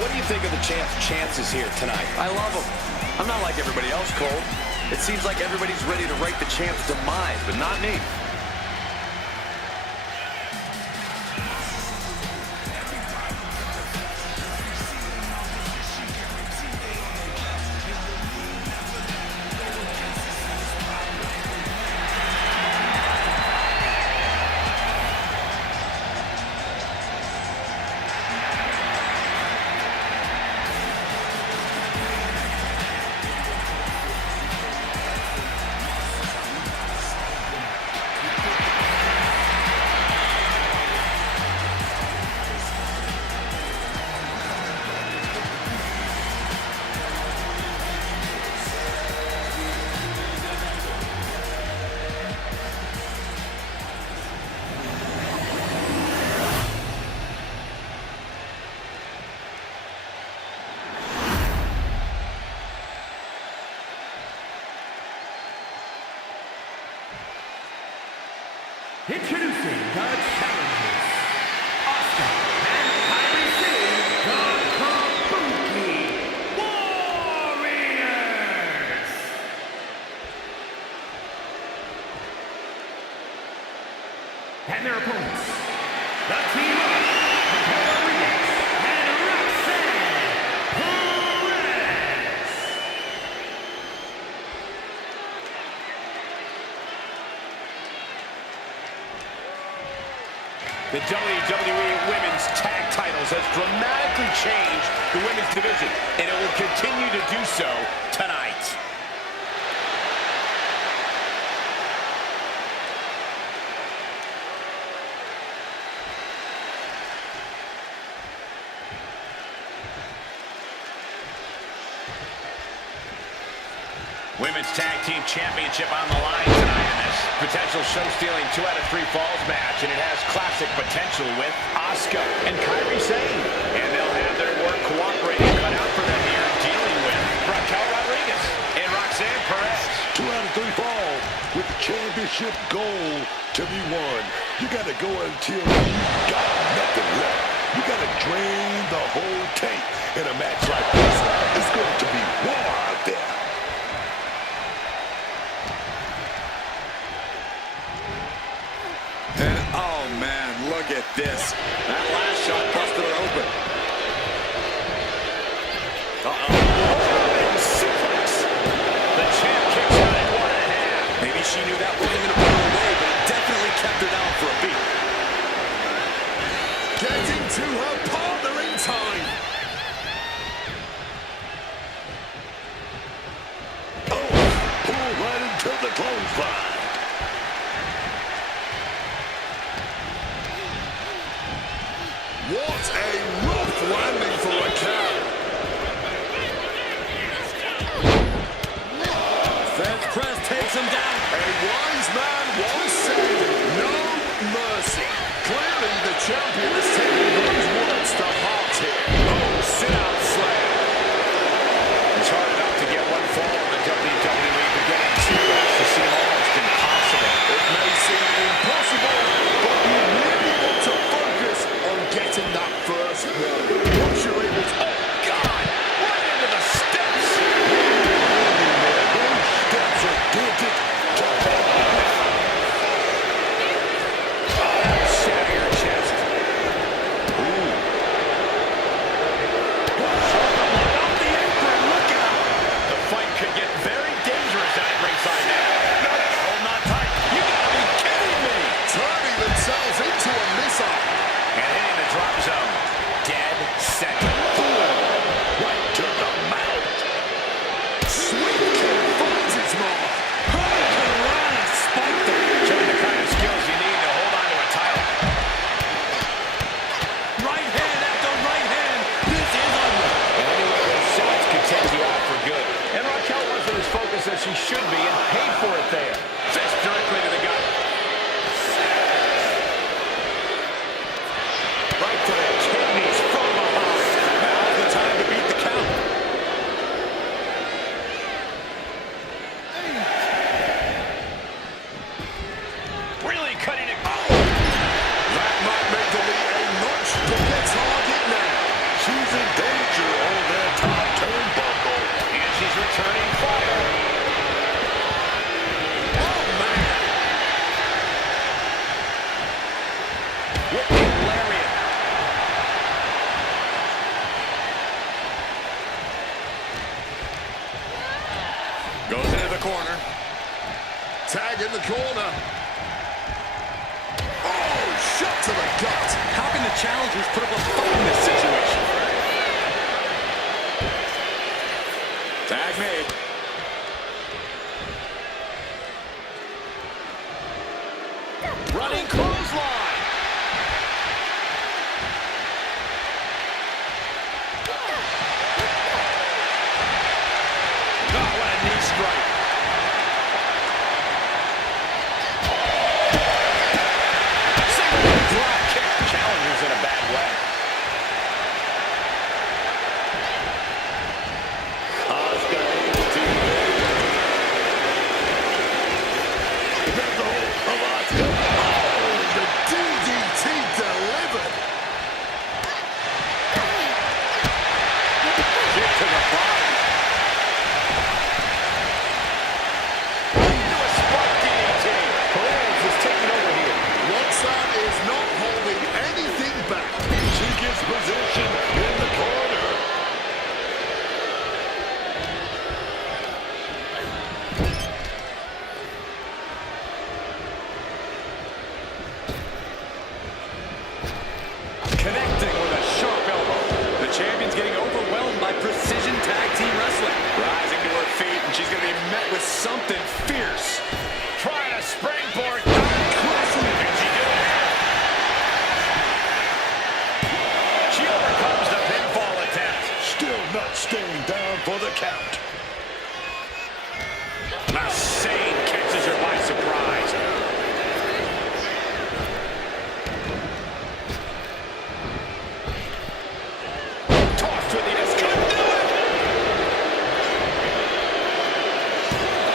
What do you think of the champ's chances here tonight? I love them. I'm not like everybody else, Cole. It seems like everybody's ready to write the champ's demise, but not me. Introducing the challengers, Asuka and Kairi Sane, the Kabuki Warriors. And their opponents, the team of Raquel Rodriguez and Roxanne Perez. The WWE Women's Tag Titles has dramatically changed the women's division, and it will continue to do so tonight. Women's Tag Team Championship on the line tonight in this potential show-stealing 2 out of 3 falls match, and it has classic potential with Asuka and Kairi Sane. And they'll have their work cooperating cut out for them here, dealing with Raquel Rodriguez and Roxanne Perez. 2 out of 3 fall with the championship goal to be won. You got to go until you got nothing left. You got to drain the whole tank in a match like this. It's going to be war out there. And oh man, look at this. That last shot busted her open. The champ kicks out at 1.5. Maybe she knew that wasn't going to put her away, but it definitely kept her down for a beat. Getting to her partner in time. Oh, pull right into the clothesline. What a rough landing for Raquel. Fence press takes him down. A wise man once said, no mercy. Clearly, the champion has taken those words to heart here. Oh, sit-out slam. It's hard enough to get one fall in the WWE, but getting two has to seem almost impossible. It may seem impossible, but you really want to focus on getting that first one. Once you're able to... Oh, God! Right into the steps! Those steps are digit to Shatter your chest. Off the apron, look out! The fight could get very dangerous out at ringside now. No, hold on tight. You gotta be kidding me! turning themselves into a missile. And hitting the drop zone. Dead center. right to the mouth. Sweet kick finds its mark. Showing the kind of skills you need to hold on to a title. Right hand after right hand. This is ugly. And anyway, those shots could take you out for good. And Raquel wasn't as focused as she should be and paid for it there. Fist directly to the gut. Right to the kidneys from behind. Now's the time to beat the count. Really cutting it. That might make the lead a notch to the target now. She's in danger on that top turnbuckle. And she's returning fire. Oh, man. Whipping lariat. Goes into the corner. Tag in the corner. Oh, shot to the gut. How can the challengers put up a fight in this situation? Tag made. Running clothesline. Oh, what a knee strike. Single drop kick. Challengers in a bad way. Asuka able to there's the hold of Asuka. Oh, the DDT delivered. Kick to the body. Into a spike DDT. Perez is taking over here. Roxanne is not holding anything back. She gets position in the corner. Connecting with a sharp elbow. The champion's getting overwhelmed by precision tag team wrestling. Rising to her feet, and she's going to be met with something fierce. Trying a springboard. Crashing. And she did it. She overcomes the pinfall attempt. Still not staying down for the count. Sane catches her by surprise. Tossed with the escape.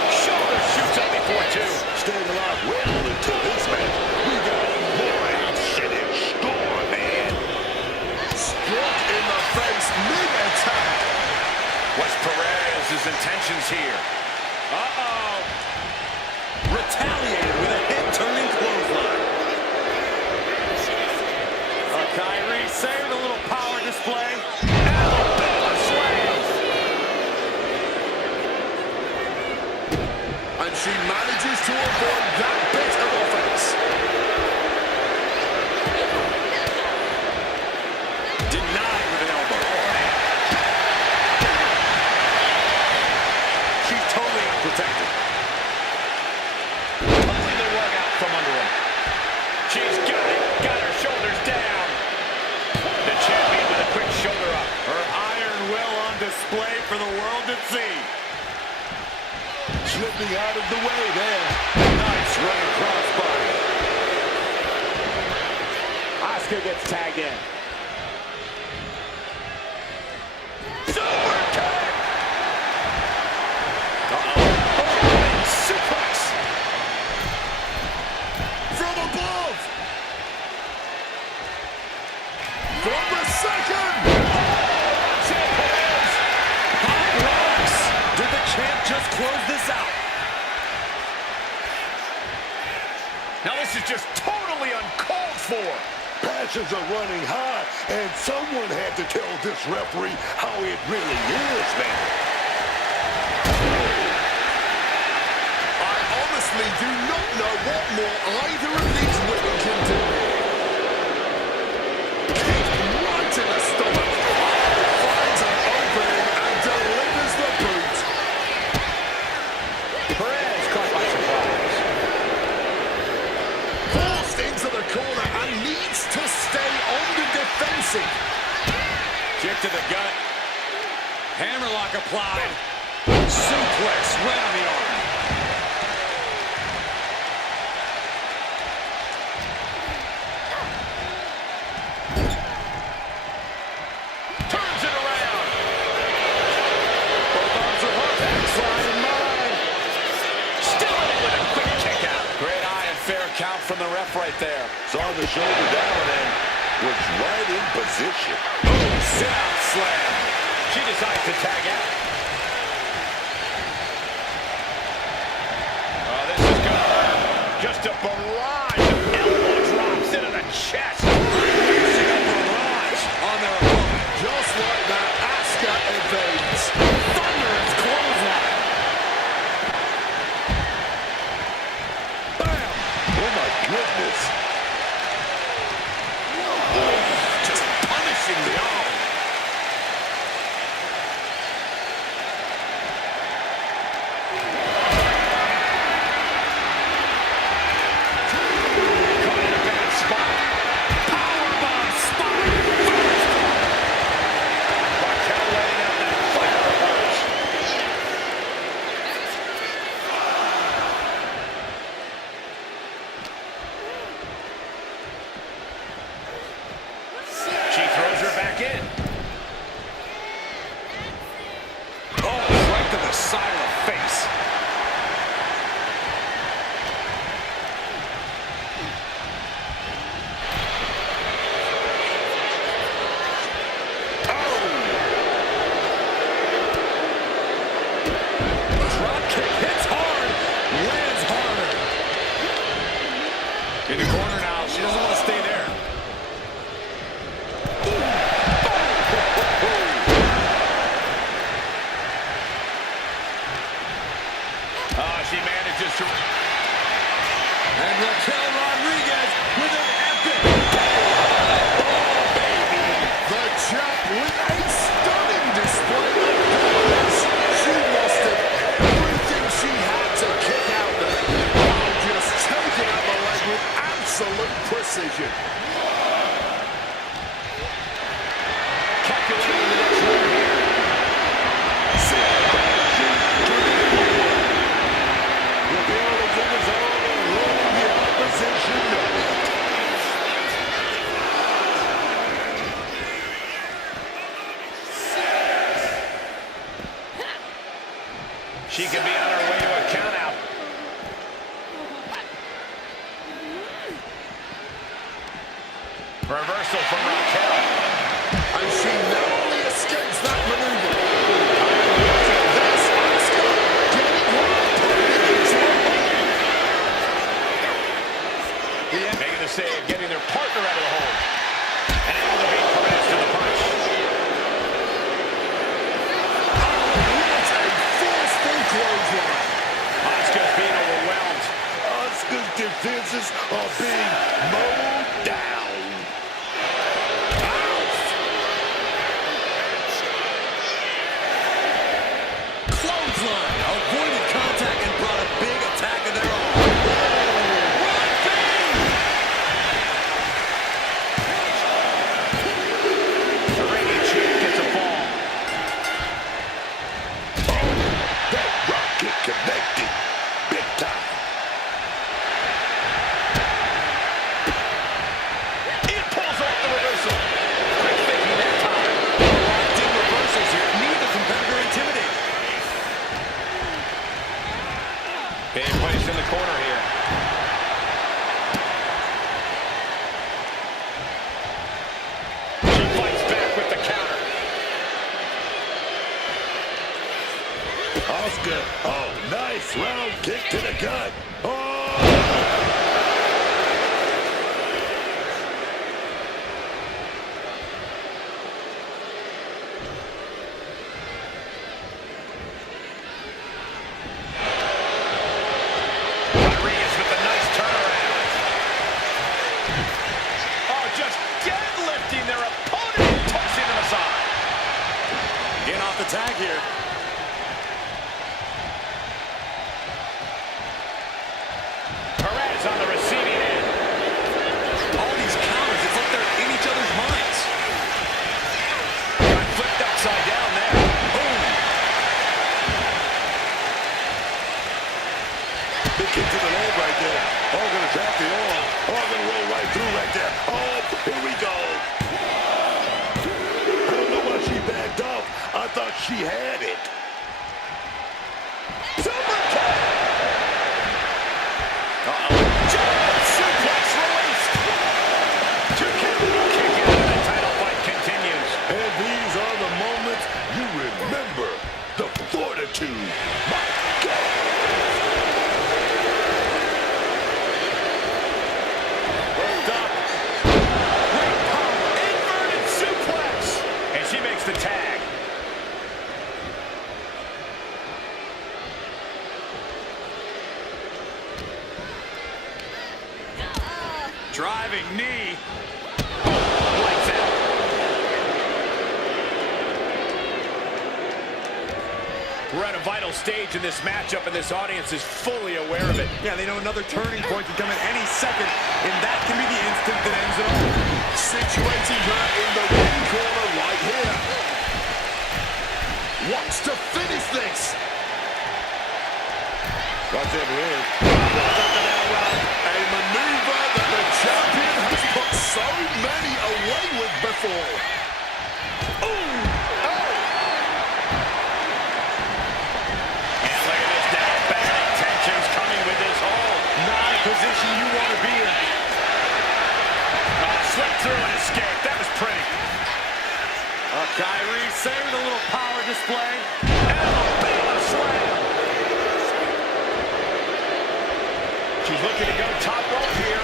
Shoulder shoots up before two. Staying alive well into this match. We got more action in store, man. Struck in the face mid-attack. What's Perez's intentions here? Uh-oh. Retaliated with a head-turning clothesline. Kyrie saved a little power display. Alabama slams. And she manages to avoid that bit of offense. Denied with an elbow. She's totally unprotected. Pulling the rug out from under him. She's got it. Got her shoulders down. The champion with a quick shoulder up. Her iron will on display for the world to see. slipping out of the way there. Nice running crossbody. Asuka gets tagged in. Super kick! Suplex! From above! From the second! Hot rocks! Did the champ just close this out? Now this is just totally uncalled for. Passions are running high, and someone had to tell this referee how it really is, man. I honestly do not know what more either of these women can do. Kick right in the stomach. Finds an opening and delivers the boot. Perez caught by surprise. Forced into the corner and needs to stay on the defensive. Kick to the gut. Hammerlock applied. Suplex right on the arm. Turns it around. Both arms are hooked. Backslide in mine. Still in it with a quick kick out. Great eye and fair count from the ref right there. Saw the shoulder down and was right in position. Boom, sit-out slam. She decides to tag out. Oh, this is gonna hurt. Just a barrage of elbow drops into the chest. Using a barrage on their opponent. Just like that, Asuka evades. Thunderous clothesline. Bam! Oh, my goodness. Just punishing the arm. Caught in a bad spot. Powerbomb spine first. Raquel letting out that fire of hers. She throws her back in. Oh, right to the side of the face. Drop kick hits hard, lands harder. In the corner now, she doesn't want to stay there. She manages to... And Raquel Rodriguez with an epic. The champ with a stunning display of dominance. She mustered everything she had to kick out there, while just taking out the leg with absolute precision. Calculating the next move here. She could be on her way to a countout. Reversal from Raquel. And she narrowly escapes that maneuver. That's Asuka getting her opponent into a hold. Making the save, getting their partner out of the hold. And able to beat Perez to the punch. What a forceful clothesline. Asuka's being overwhelmed. Asuka's defenses are being mowed down. Clothesline avoided contact and brought a big attack of their own. The reigning champ gets a fall. That rocket connected. Oscar. Oh, nice round kick to the gut. Oh! Tag here. Perez on the receiving end. All these counters, it's like they're in each other's minds. Got flipped upside down there. Boom. Big kick to the leg right there. Oh, gonna trap the arm. Oh, gonna roll right through right there. Oh, here we go. I don't know why she backed off. I thought she had it. Super kick! Giant suplex released. 2 count. Kick out and the title fight continues. And these are the moments you remember. The fortitude. My God! Rolled up. Great power. Inverted suplex. And she makes the tag. Driving knee. Lights out. We're at a vital stage in this matchup, and this audience is fully aware of it. Yeah, they know another turning point can come at any second, and that can be the instant that ends it all. Situating her in the ring corner right here. Wants to finish this. Watch that ring. A maneuver that the champion has put so many away with before. And look at this now. Bad intentions coming with this hold. Not a position you want to be in. Slip through and escape. That was pretty. Kyrie saving a little power display. Alabama slam. She's looking to go top rope here.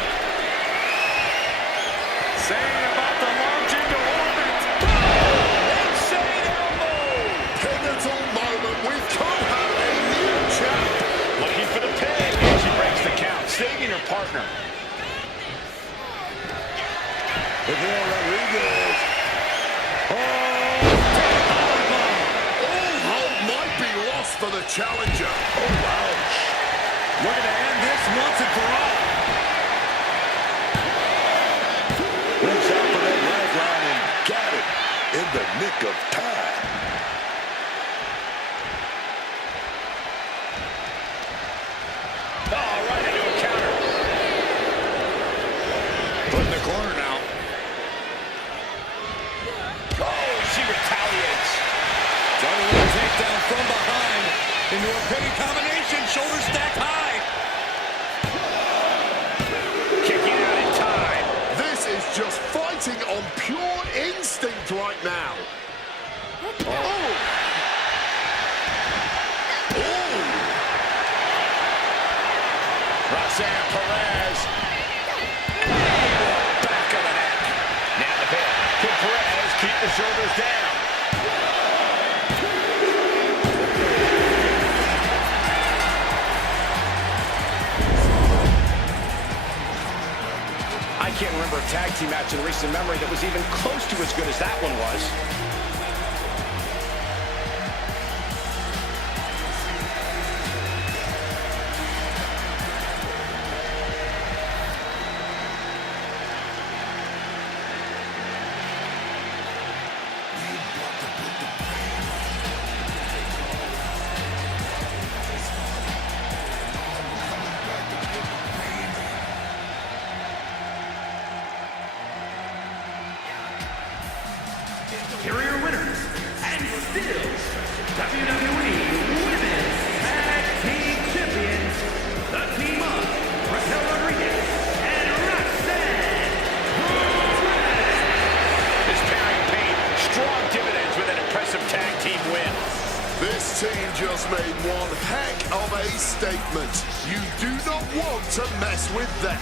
Saying about to launch into orbit. Insane elbow. Pivotal moment. We could have a new champ. Looking for the pin. And she breaks the count, saving her partner. Miguel Rodriguez. All hope might be lost for the challenger. Oh, ouch. We're going to end this once and for all. Reach out for that lifeline and got it in the nick of time. Oh, right into a counter. Put in the corner now. Oh, she retaliates. Trying to get a takedown from behind into a pinning combination. Shoulder stacked high. Kicking out in time. This is just fighting on pure instinct right now. Oh! Oh! Roxanne Perez. Back of the neck. Now the pin. Can Perez keep the shoulders down? I can't remember a tag team match in recent memory that was even close to as good as that one was. Here are your winners, and still WWE Women's Tag Team Champions, the team of Raquel Rodriguez and Roxanne Perez. This pairing paid strong dividends with an impressive tag team win. This team just made one heck of a statement. You do not want to mess with them.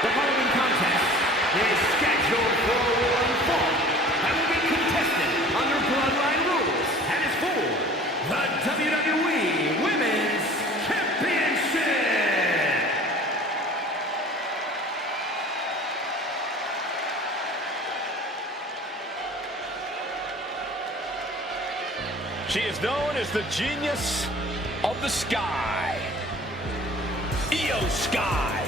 The following contest is scheduled for one fall and will be contested under Bloodline rules and is for the WWE Women's Championship. She is known as the Genius of the Sky. Io Sky,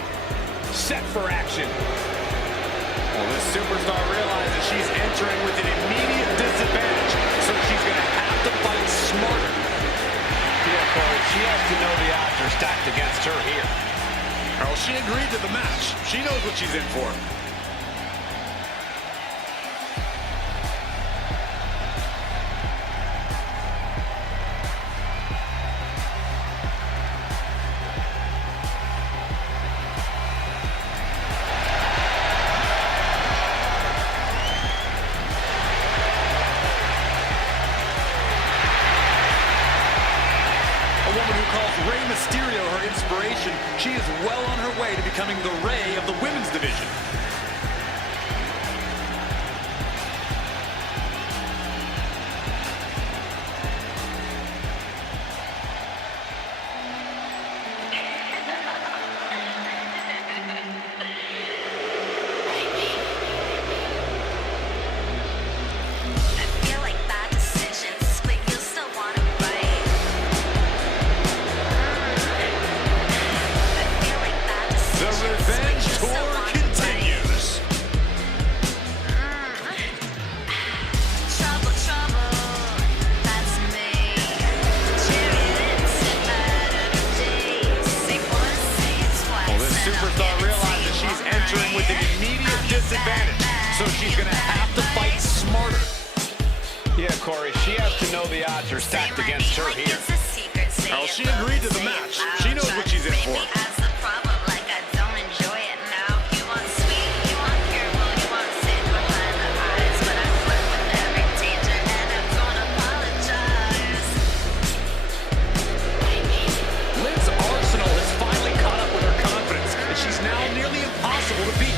set for action. Well, this superstar realizes she's entering with an immediate disadvantage, so she's going to have to fight smarter. Yeah, Corey, she has to know the odds are stacked against her here. Well, she agreed to the match. She knows what she's in for. Rey Mysterio her inspiration, she is well on her way to becoming the Rey of the women's division. With an immediate disadvantage, so she's going to have to fight smarter. Yeah, Corey, she has to know the odds are stacked against her here. Well, she agreed to the match. She knows what she's in for. Liv's arsenal has finally caught up with her confidence, and she's now nearly impossible to beat.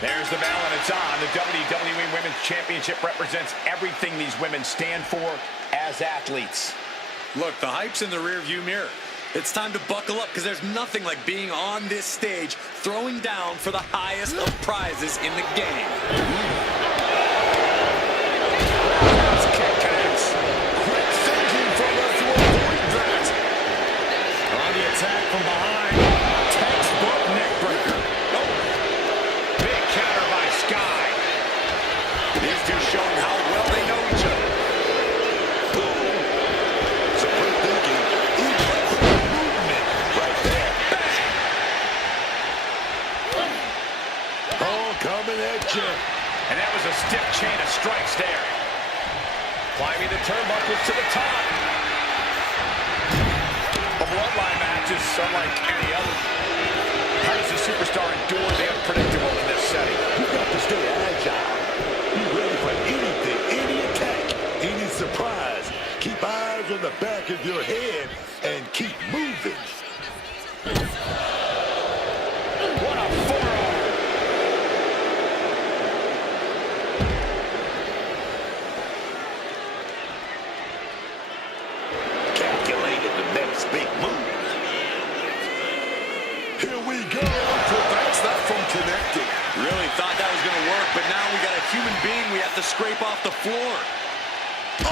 There's the bell and it's on. The WWE Women's Championship represents everything these women stand for as athletes. Look, the hype's in the rearview mirror. It's time to buckle up, because there's nothing like being on this stage, throwing down for the highest of prizes in the game. Quick thinking from her to avoid that. On the attack from behind. Textbook neck breaker. Oh. Big counter by Sky. These two showing how well they know each other. Boom. So quick thinking. Even quick movement right there. Oh, coming at you. And that was a stiff chain of strikes there. Climbing the turnbuckles to the top. A bloodline match. just unlike any other. How does the superstar endure the unpredictable in this setting? You got to stay agile. Be ready for anything, any attack, any surprise. Keep eyes on the back of your head and keep moving. What a forearm! Calculated the next big move. Here we go. Prevents that from connecting. Really thought that was going to work, but now we got a human being we have to scrape off the floor. Oh!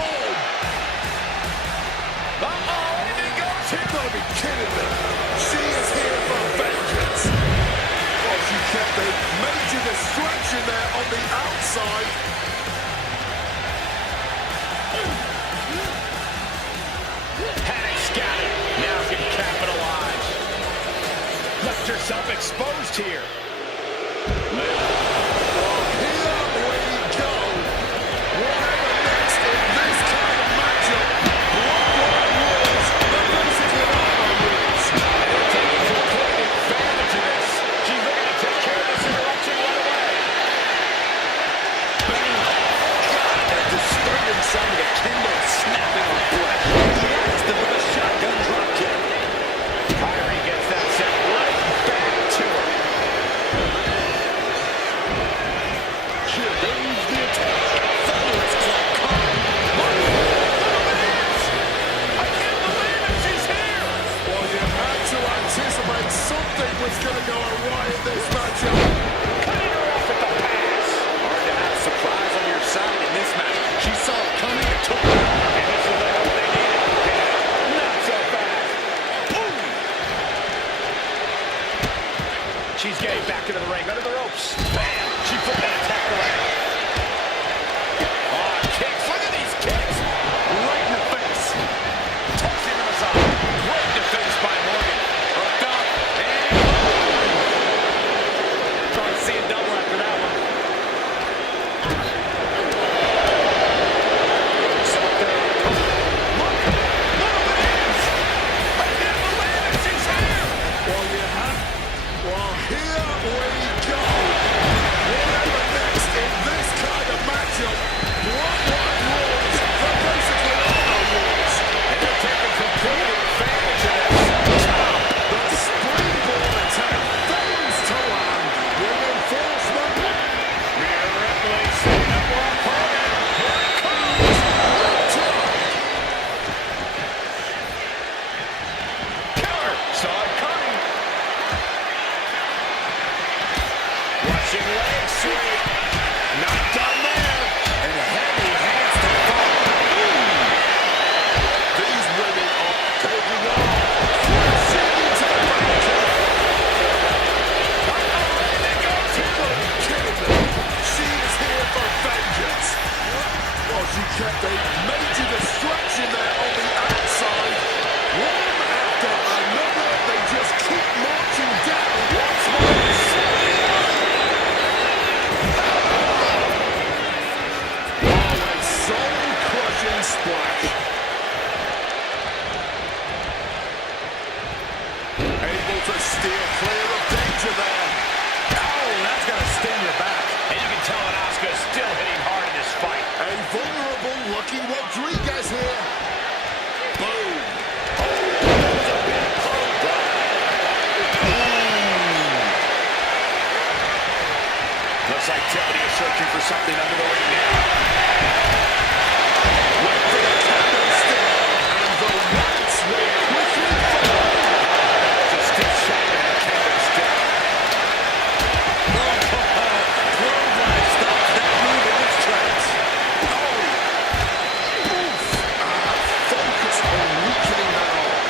Uh-oh, and he goes. You've got to be kidding me. She is here for vengeance. Oh, she kept a major distraction there on the outside. Had it scouted. Now can capitalize. Left herself exposed here. What's going to go awry in this matchup? Cutting her off at the pass. Hard to have surprise on your side in this match. She saw it coming and took it. And this is the help they needed. Yeah, not so fast. Boom! She's getting back into the ring, under the ropes. Bam! She put that attack away. Oh, kicks. Look at these kicks. Right in the face. Tossing to the side. Great defense by Morgan. Hooked up. Probably see a double after that one. So there. Look! Look at this! I can't believe it! She's here! Well, well, here we go. Whatever next in this kind of matchup, one rules for basically all the rules. And they're taking complete advantage of this. The springboard attack fails to land. Reinforcement. Rhea Ripley setting up her opponent. Here it comes! Counter! Saw it coming. Rushing leg sweep. Not done there. And heavy hands to follow. These women are taking off. Crashing into the back. And it goes here. Kidding me. She is here for vengeance. Well, she kept a major distraction there on the outside. One after another, they just keep marching down. Once more. Oh, a soul-crushing splash. Able to steer clear of danger there. Oh, that's going to sting your back. And you can tell that Asuka's still hitting hard in this fight. A vulnerable Lucky Rodriguez here. Boom. Looks like Tiffany is searching for something under the ring now. Went for the candlestick, and the rats will quickly follow. Just still shot in that candlestick. Clothesline stops that move in its tracks. Focus on weakening that arm.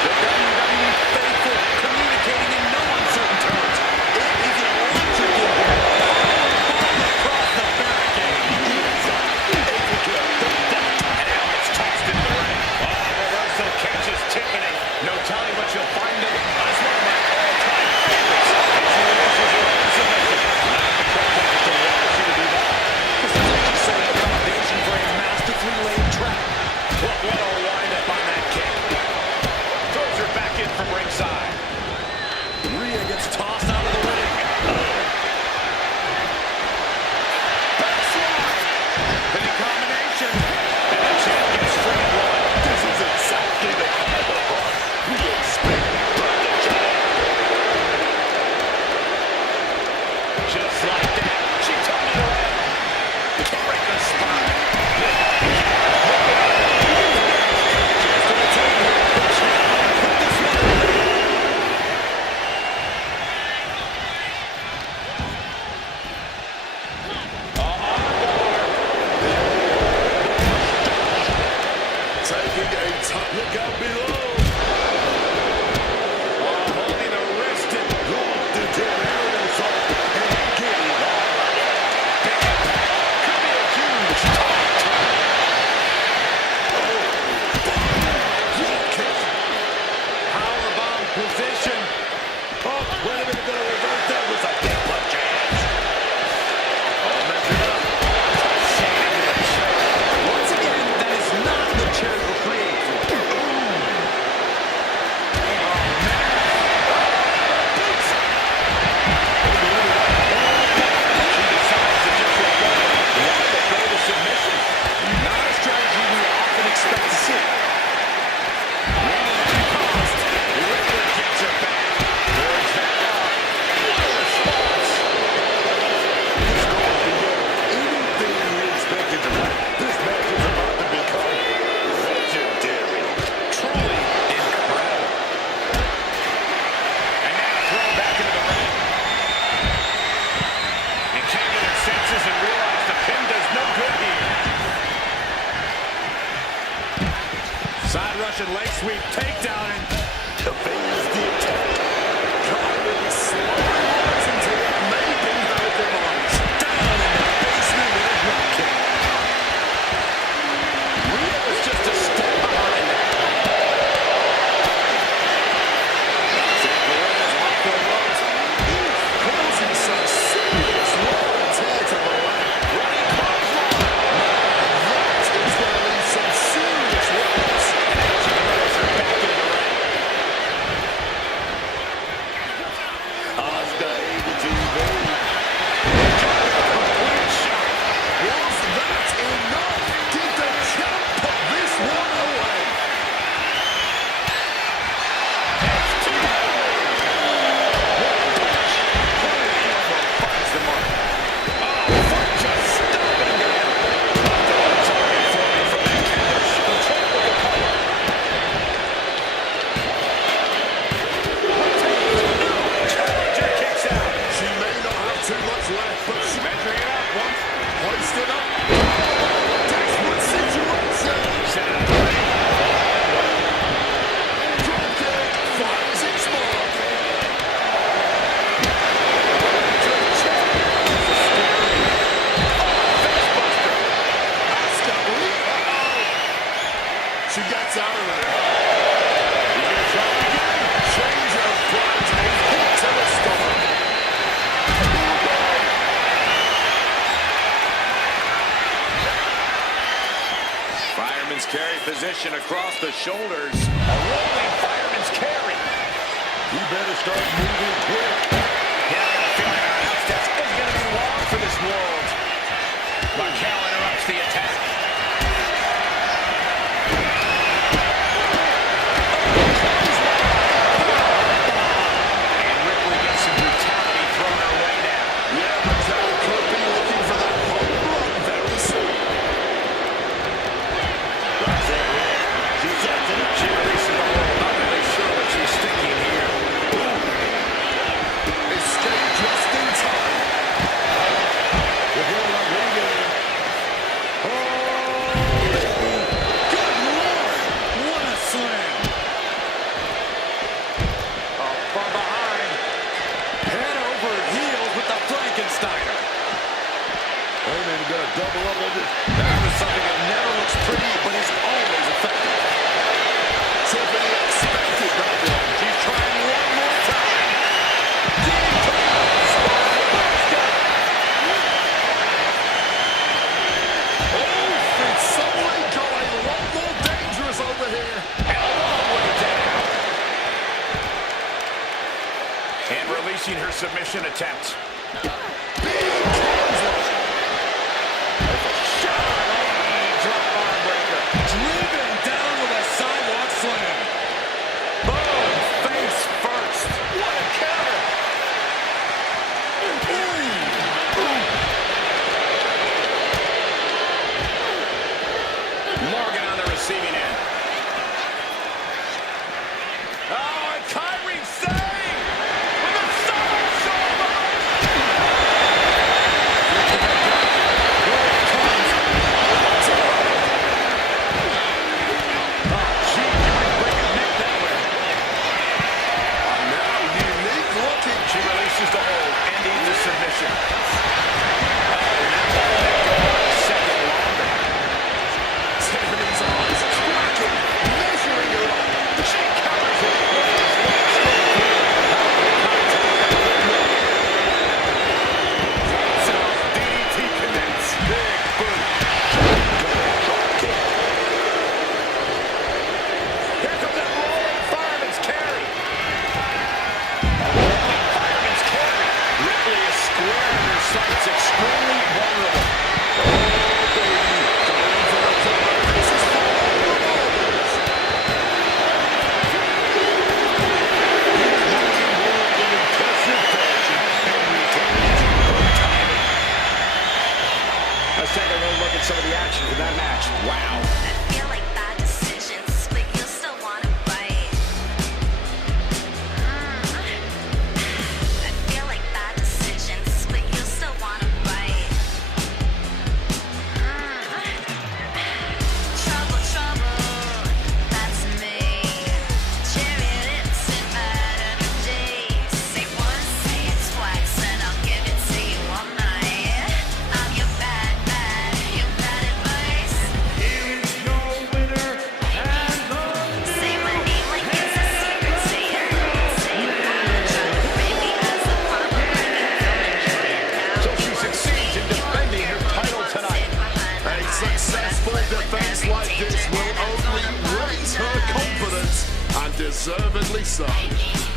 The WWE faithful communicating in no uncertain terms. It is electric in here. Bomb across the barricade. And now it's tossed into the ring. Oh, reversal catches Tiffany. No telling what you'll find him. That's one of my all-time favorites. And she releases her own submission. Not the crowd position. Oh, when are they going to reverse that? Looks like they punch hands. Oh, measured up. Shaking to the chair. Once again, that is not the chair we're created for. Side Russian leg sweep, takedown, and evades the attack. Climbing slowly until it may be no demise. Down in the basement with a drop kick. Rhea was just a step behind that. Zaguaira's off the ropes. Causing some serious wear and tear to the leg. Running clothesline. That is going to leave some serious wounds. She gets out of there. She's going to try again. Change of plans. A hit to the stomach. Fireman's carry position across the shoulders. A rolling fireman's carry. You better start moving quick. Yeah, I got a feeling our house test is going to be long for this world. Raquel interrupts the attack. Double up on this. That was something that never looks pretty, but is always effective. Tiffany expected that one. She's trying one more time. Deep comes. Oh, it's suddenly got a lot more dangerous over here. And a long way down. And releasing her submission attempt. deservedly so.